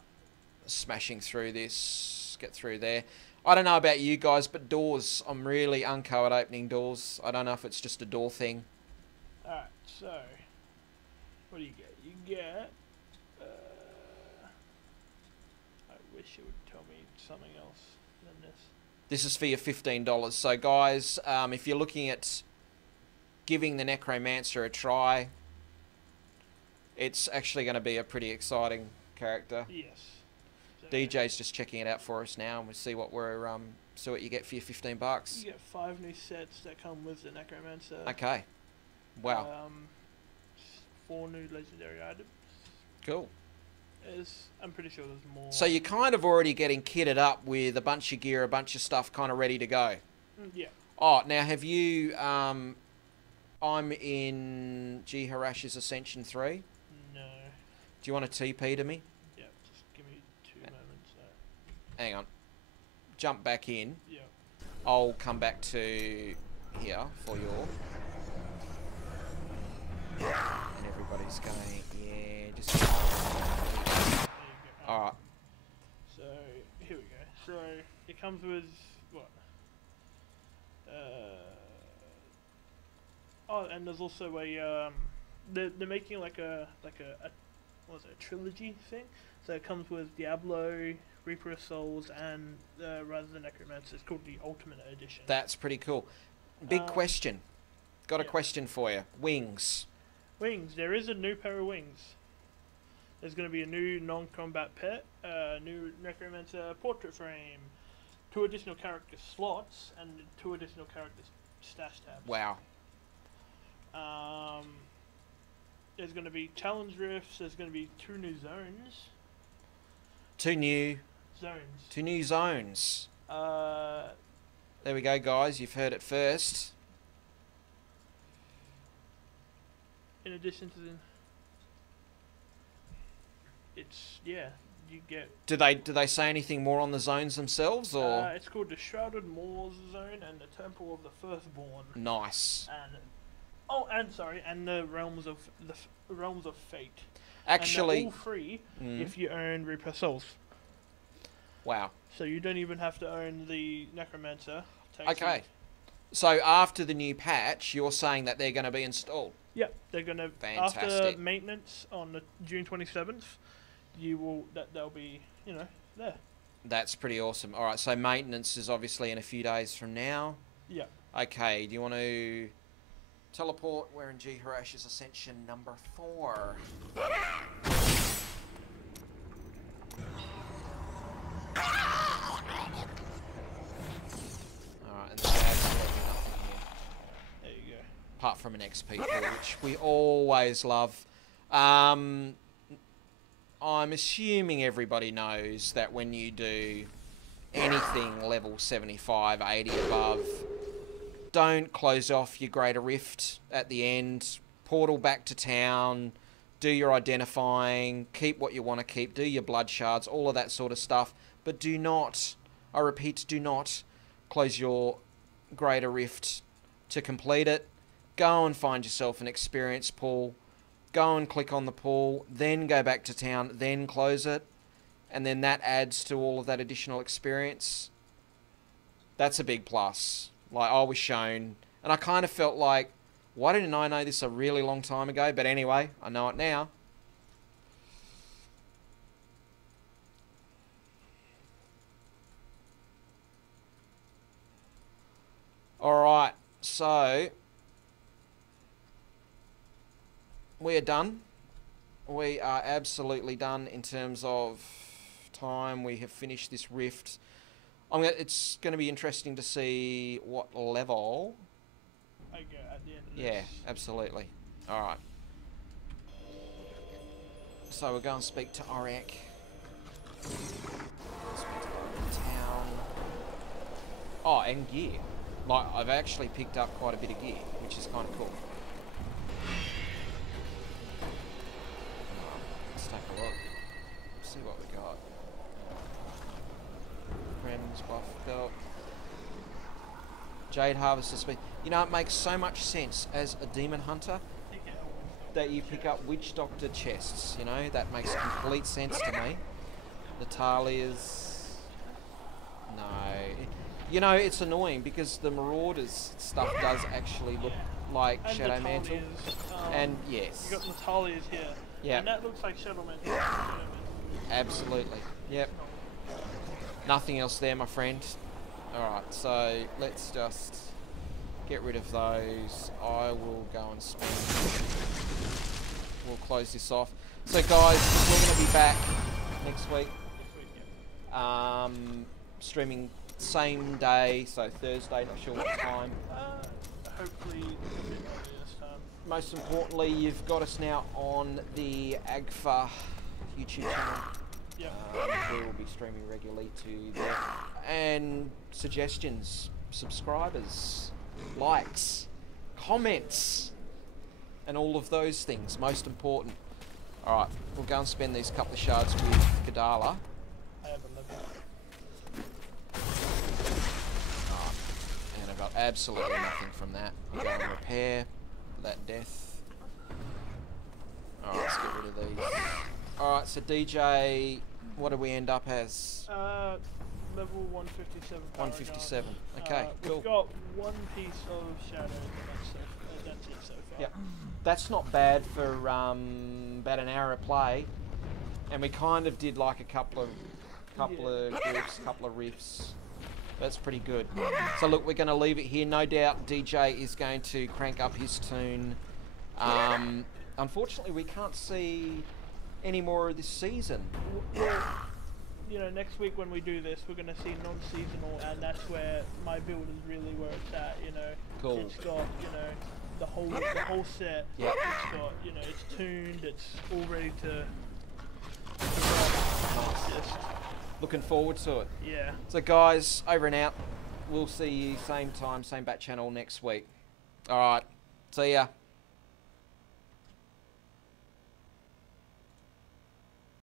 smashing through this, get through there. I don't know about you guys, but doors, I'm really unco at opening doors. I don't know if it's just a door thing. Alright, so, what do you get? You get, I wish it would tell me something else than this. This is for your $15. So guys, if you're looking at giving the Necromancer a try, it's actually going to be a pretty exciting character. Yes. So DJ's just checking it out for us now, and we'll see what you get for your $15. You get 5 new sets that come with the Necromancer. Okay. Wow. 4 new legendary items. Cool. I'm pretty sure there's more. So you're kind of already getting kitted up with a bunch of gear, a bunch of stuff kind of ready to go. Yeah. Oh, now have you, I'm in G. Harash's Ascension 3. No. Do you want a TP to me? Yeah, just give me 2 moments. Hang on. Jump back in. Yeah. I'll come back to here for your... And everybody's going, yeah, just... There you go. Alright. So, here we go. So, it comes with, what? Oh, and there's also a, they're making like a what was it, a trilogy thing? So it comes with Diablo, Reaper of Souls, and rather than Necromancer. It's called the Ultimate Edition. That's pretty cool. Big question. Got a question for you. Wings. Wings. There is a new pair of wings. There's going to be a new non-combat pet, new Necromancer portrait frame, 2 additional character slots, and 2 additional character stash tabs. Wow. There's going to be challenge rifts. There's going to be 2 new zones. 2 new... Zones. 2 new zones. There we go, guys. You've heard it first. In addition to the... It's, yeah, you get... Do they say anything more on the zones themselves, or...? It's called the Shrouded Moors Zone and the Temple of the Firstborn. Nice. And the Realms of Fate. Actually... And they're all free if you own Reaper Souls. Wow. So you don't even have to own the Necromancer. Okay. So after the new patch, you're saying that they're going to be installed? Yep, they're going to... Fantastic. After maintenance on the June 27th, they'll be, you know, there. That's pretty awesome. All right, so maintenance is obviously in a few days from now. Yeah. Okay, do you want to Teleport, we're in G. Harash's Ascension number 4. Alright, and there's absolutely nothing here. There you go. Apart from an XP pool, which we always love. I'm assuming everybody knows that when you do anything level 75, 80 above, don't close off your Greater Rift at the end. Portal back to town. Do your identifying. Keep what you want to keep. Do your blood shards. All of that sort of stuff. But do not, I repeat, do not close your Greater Rift to complete it. Go and find yourself an experience pool. Go and click on the pool. Then go back to town. Then close it. And then that adds to all of that additional experience. That's a big plus. Like, I was shown, and I kind of felt like, why didn't I know this a really long time ago? But anyway, I know it now. Alright, so we are done. We are absolutely done in terms of time. We have finished this rift. It's going to be interesting to see what level. I go at the end of this. Yeah, absolutely. Alright. So we'll go and speak to Auric. Speak to town. Oh, and gear. Like, I've actually picked up quite a bit of gear, which is kind of cool. Let's take a look. See what we got. Friends, buff belt. Jade Harvester speed. You know, it makes so much sense as a demon hunter that you pick up Witch Doctor chests. You know, that makes complete sense to me. The Talias. No. You know, it's annoying because the Marauders stuff does actually look like And Shadow the Mantle. Talias, And yes. You got Natalia's here. Yeah. And that looks like Shadow Mantle. Absolutely. Yep. Nothing else there, my friend. Alright, so let's just get rid of those. I will go and spend. We'll close this off. So guys, we're going to be back next week. Streaming same day, so Thursday, not sure what time. Hopefully a bit earlier this time. Most importantly, you've got us now on the AGFA YouTube channel. Yep. We will be streaming regularly to there. And suggestions, subscribers, likes, comments, and all of those things. Most important. Alright, we'll go and spend these couple of shards with Kadala. I have 11. Alright, and I've got absolutely nothing from that. I'll go and repair that death. Alright, let's get rid of these. Alright, so DJ, what do we end up as? Level 157. 157. Okay, cool. We've got one piece of shadow, that's it so far. Yep. That's not bad for about an hour of play. And we kind of did like a couple of groups, couple of riffs. That's pretty good. So look, we're going to leave it here. No doubt DJ is going to crank up his tune. Unfortunately, we can't see any more of this season. Well, you know, next week when we do this, we're going to see non-seasonal, and that's where my build is really where it's at. You know, Cool. It's got, you know, the whole set. Yep. It's got, you know, it's tuned. It's all ready to rock. It's just, Looking forward to it. yeah. So guys, over and out. We'll see you same time, same bat channel next week. Alright, see ya.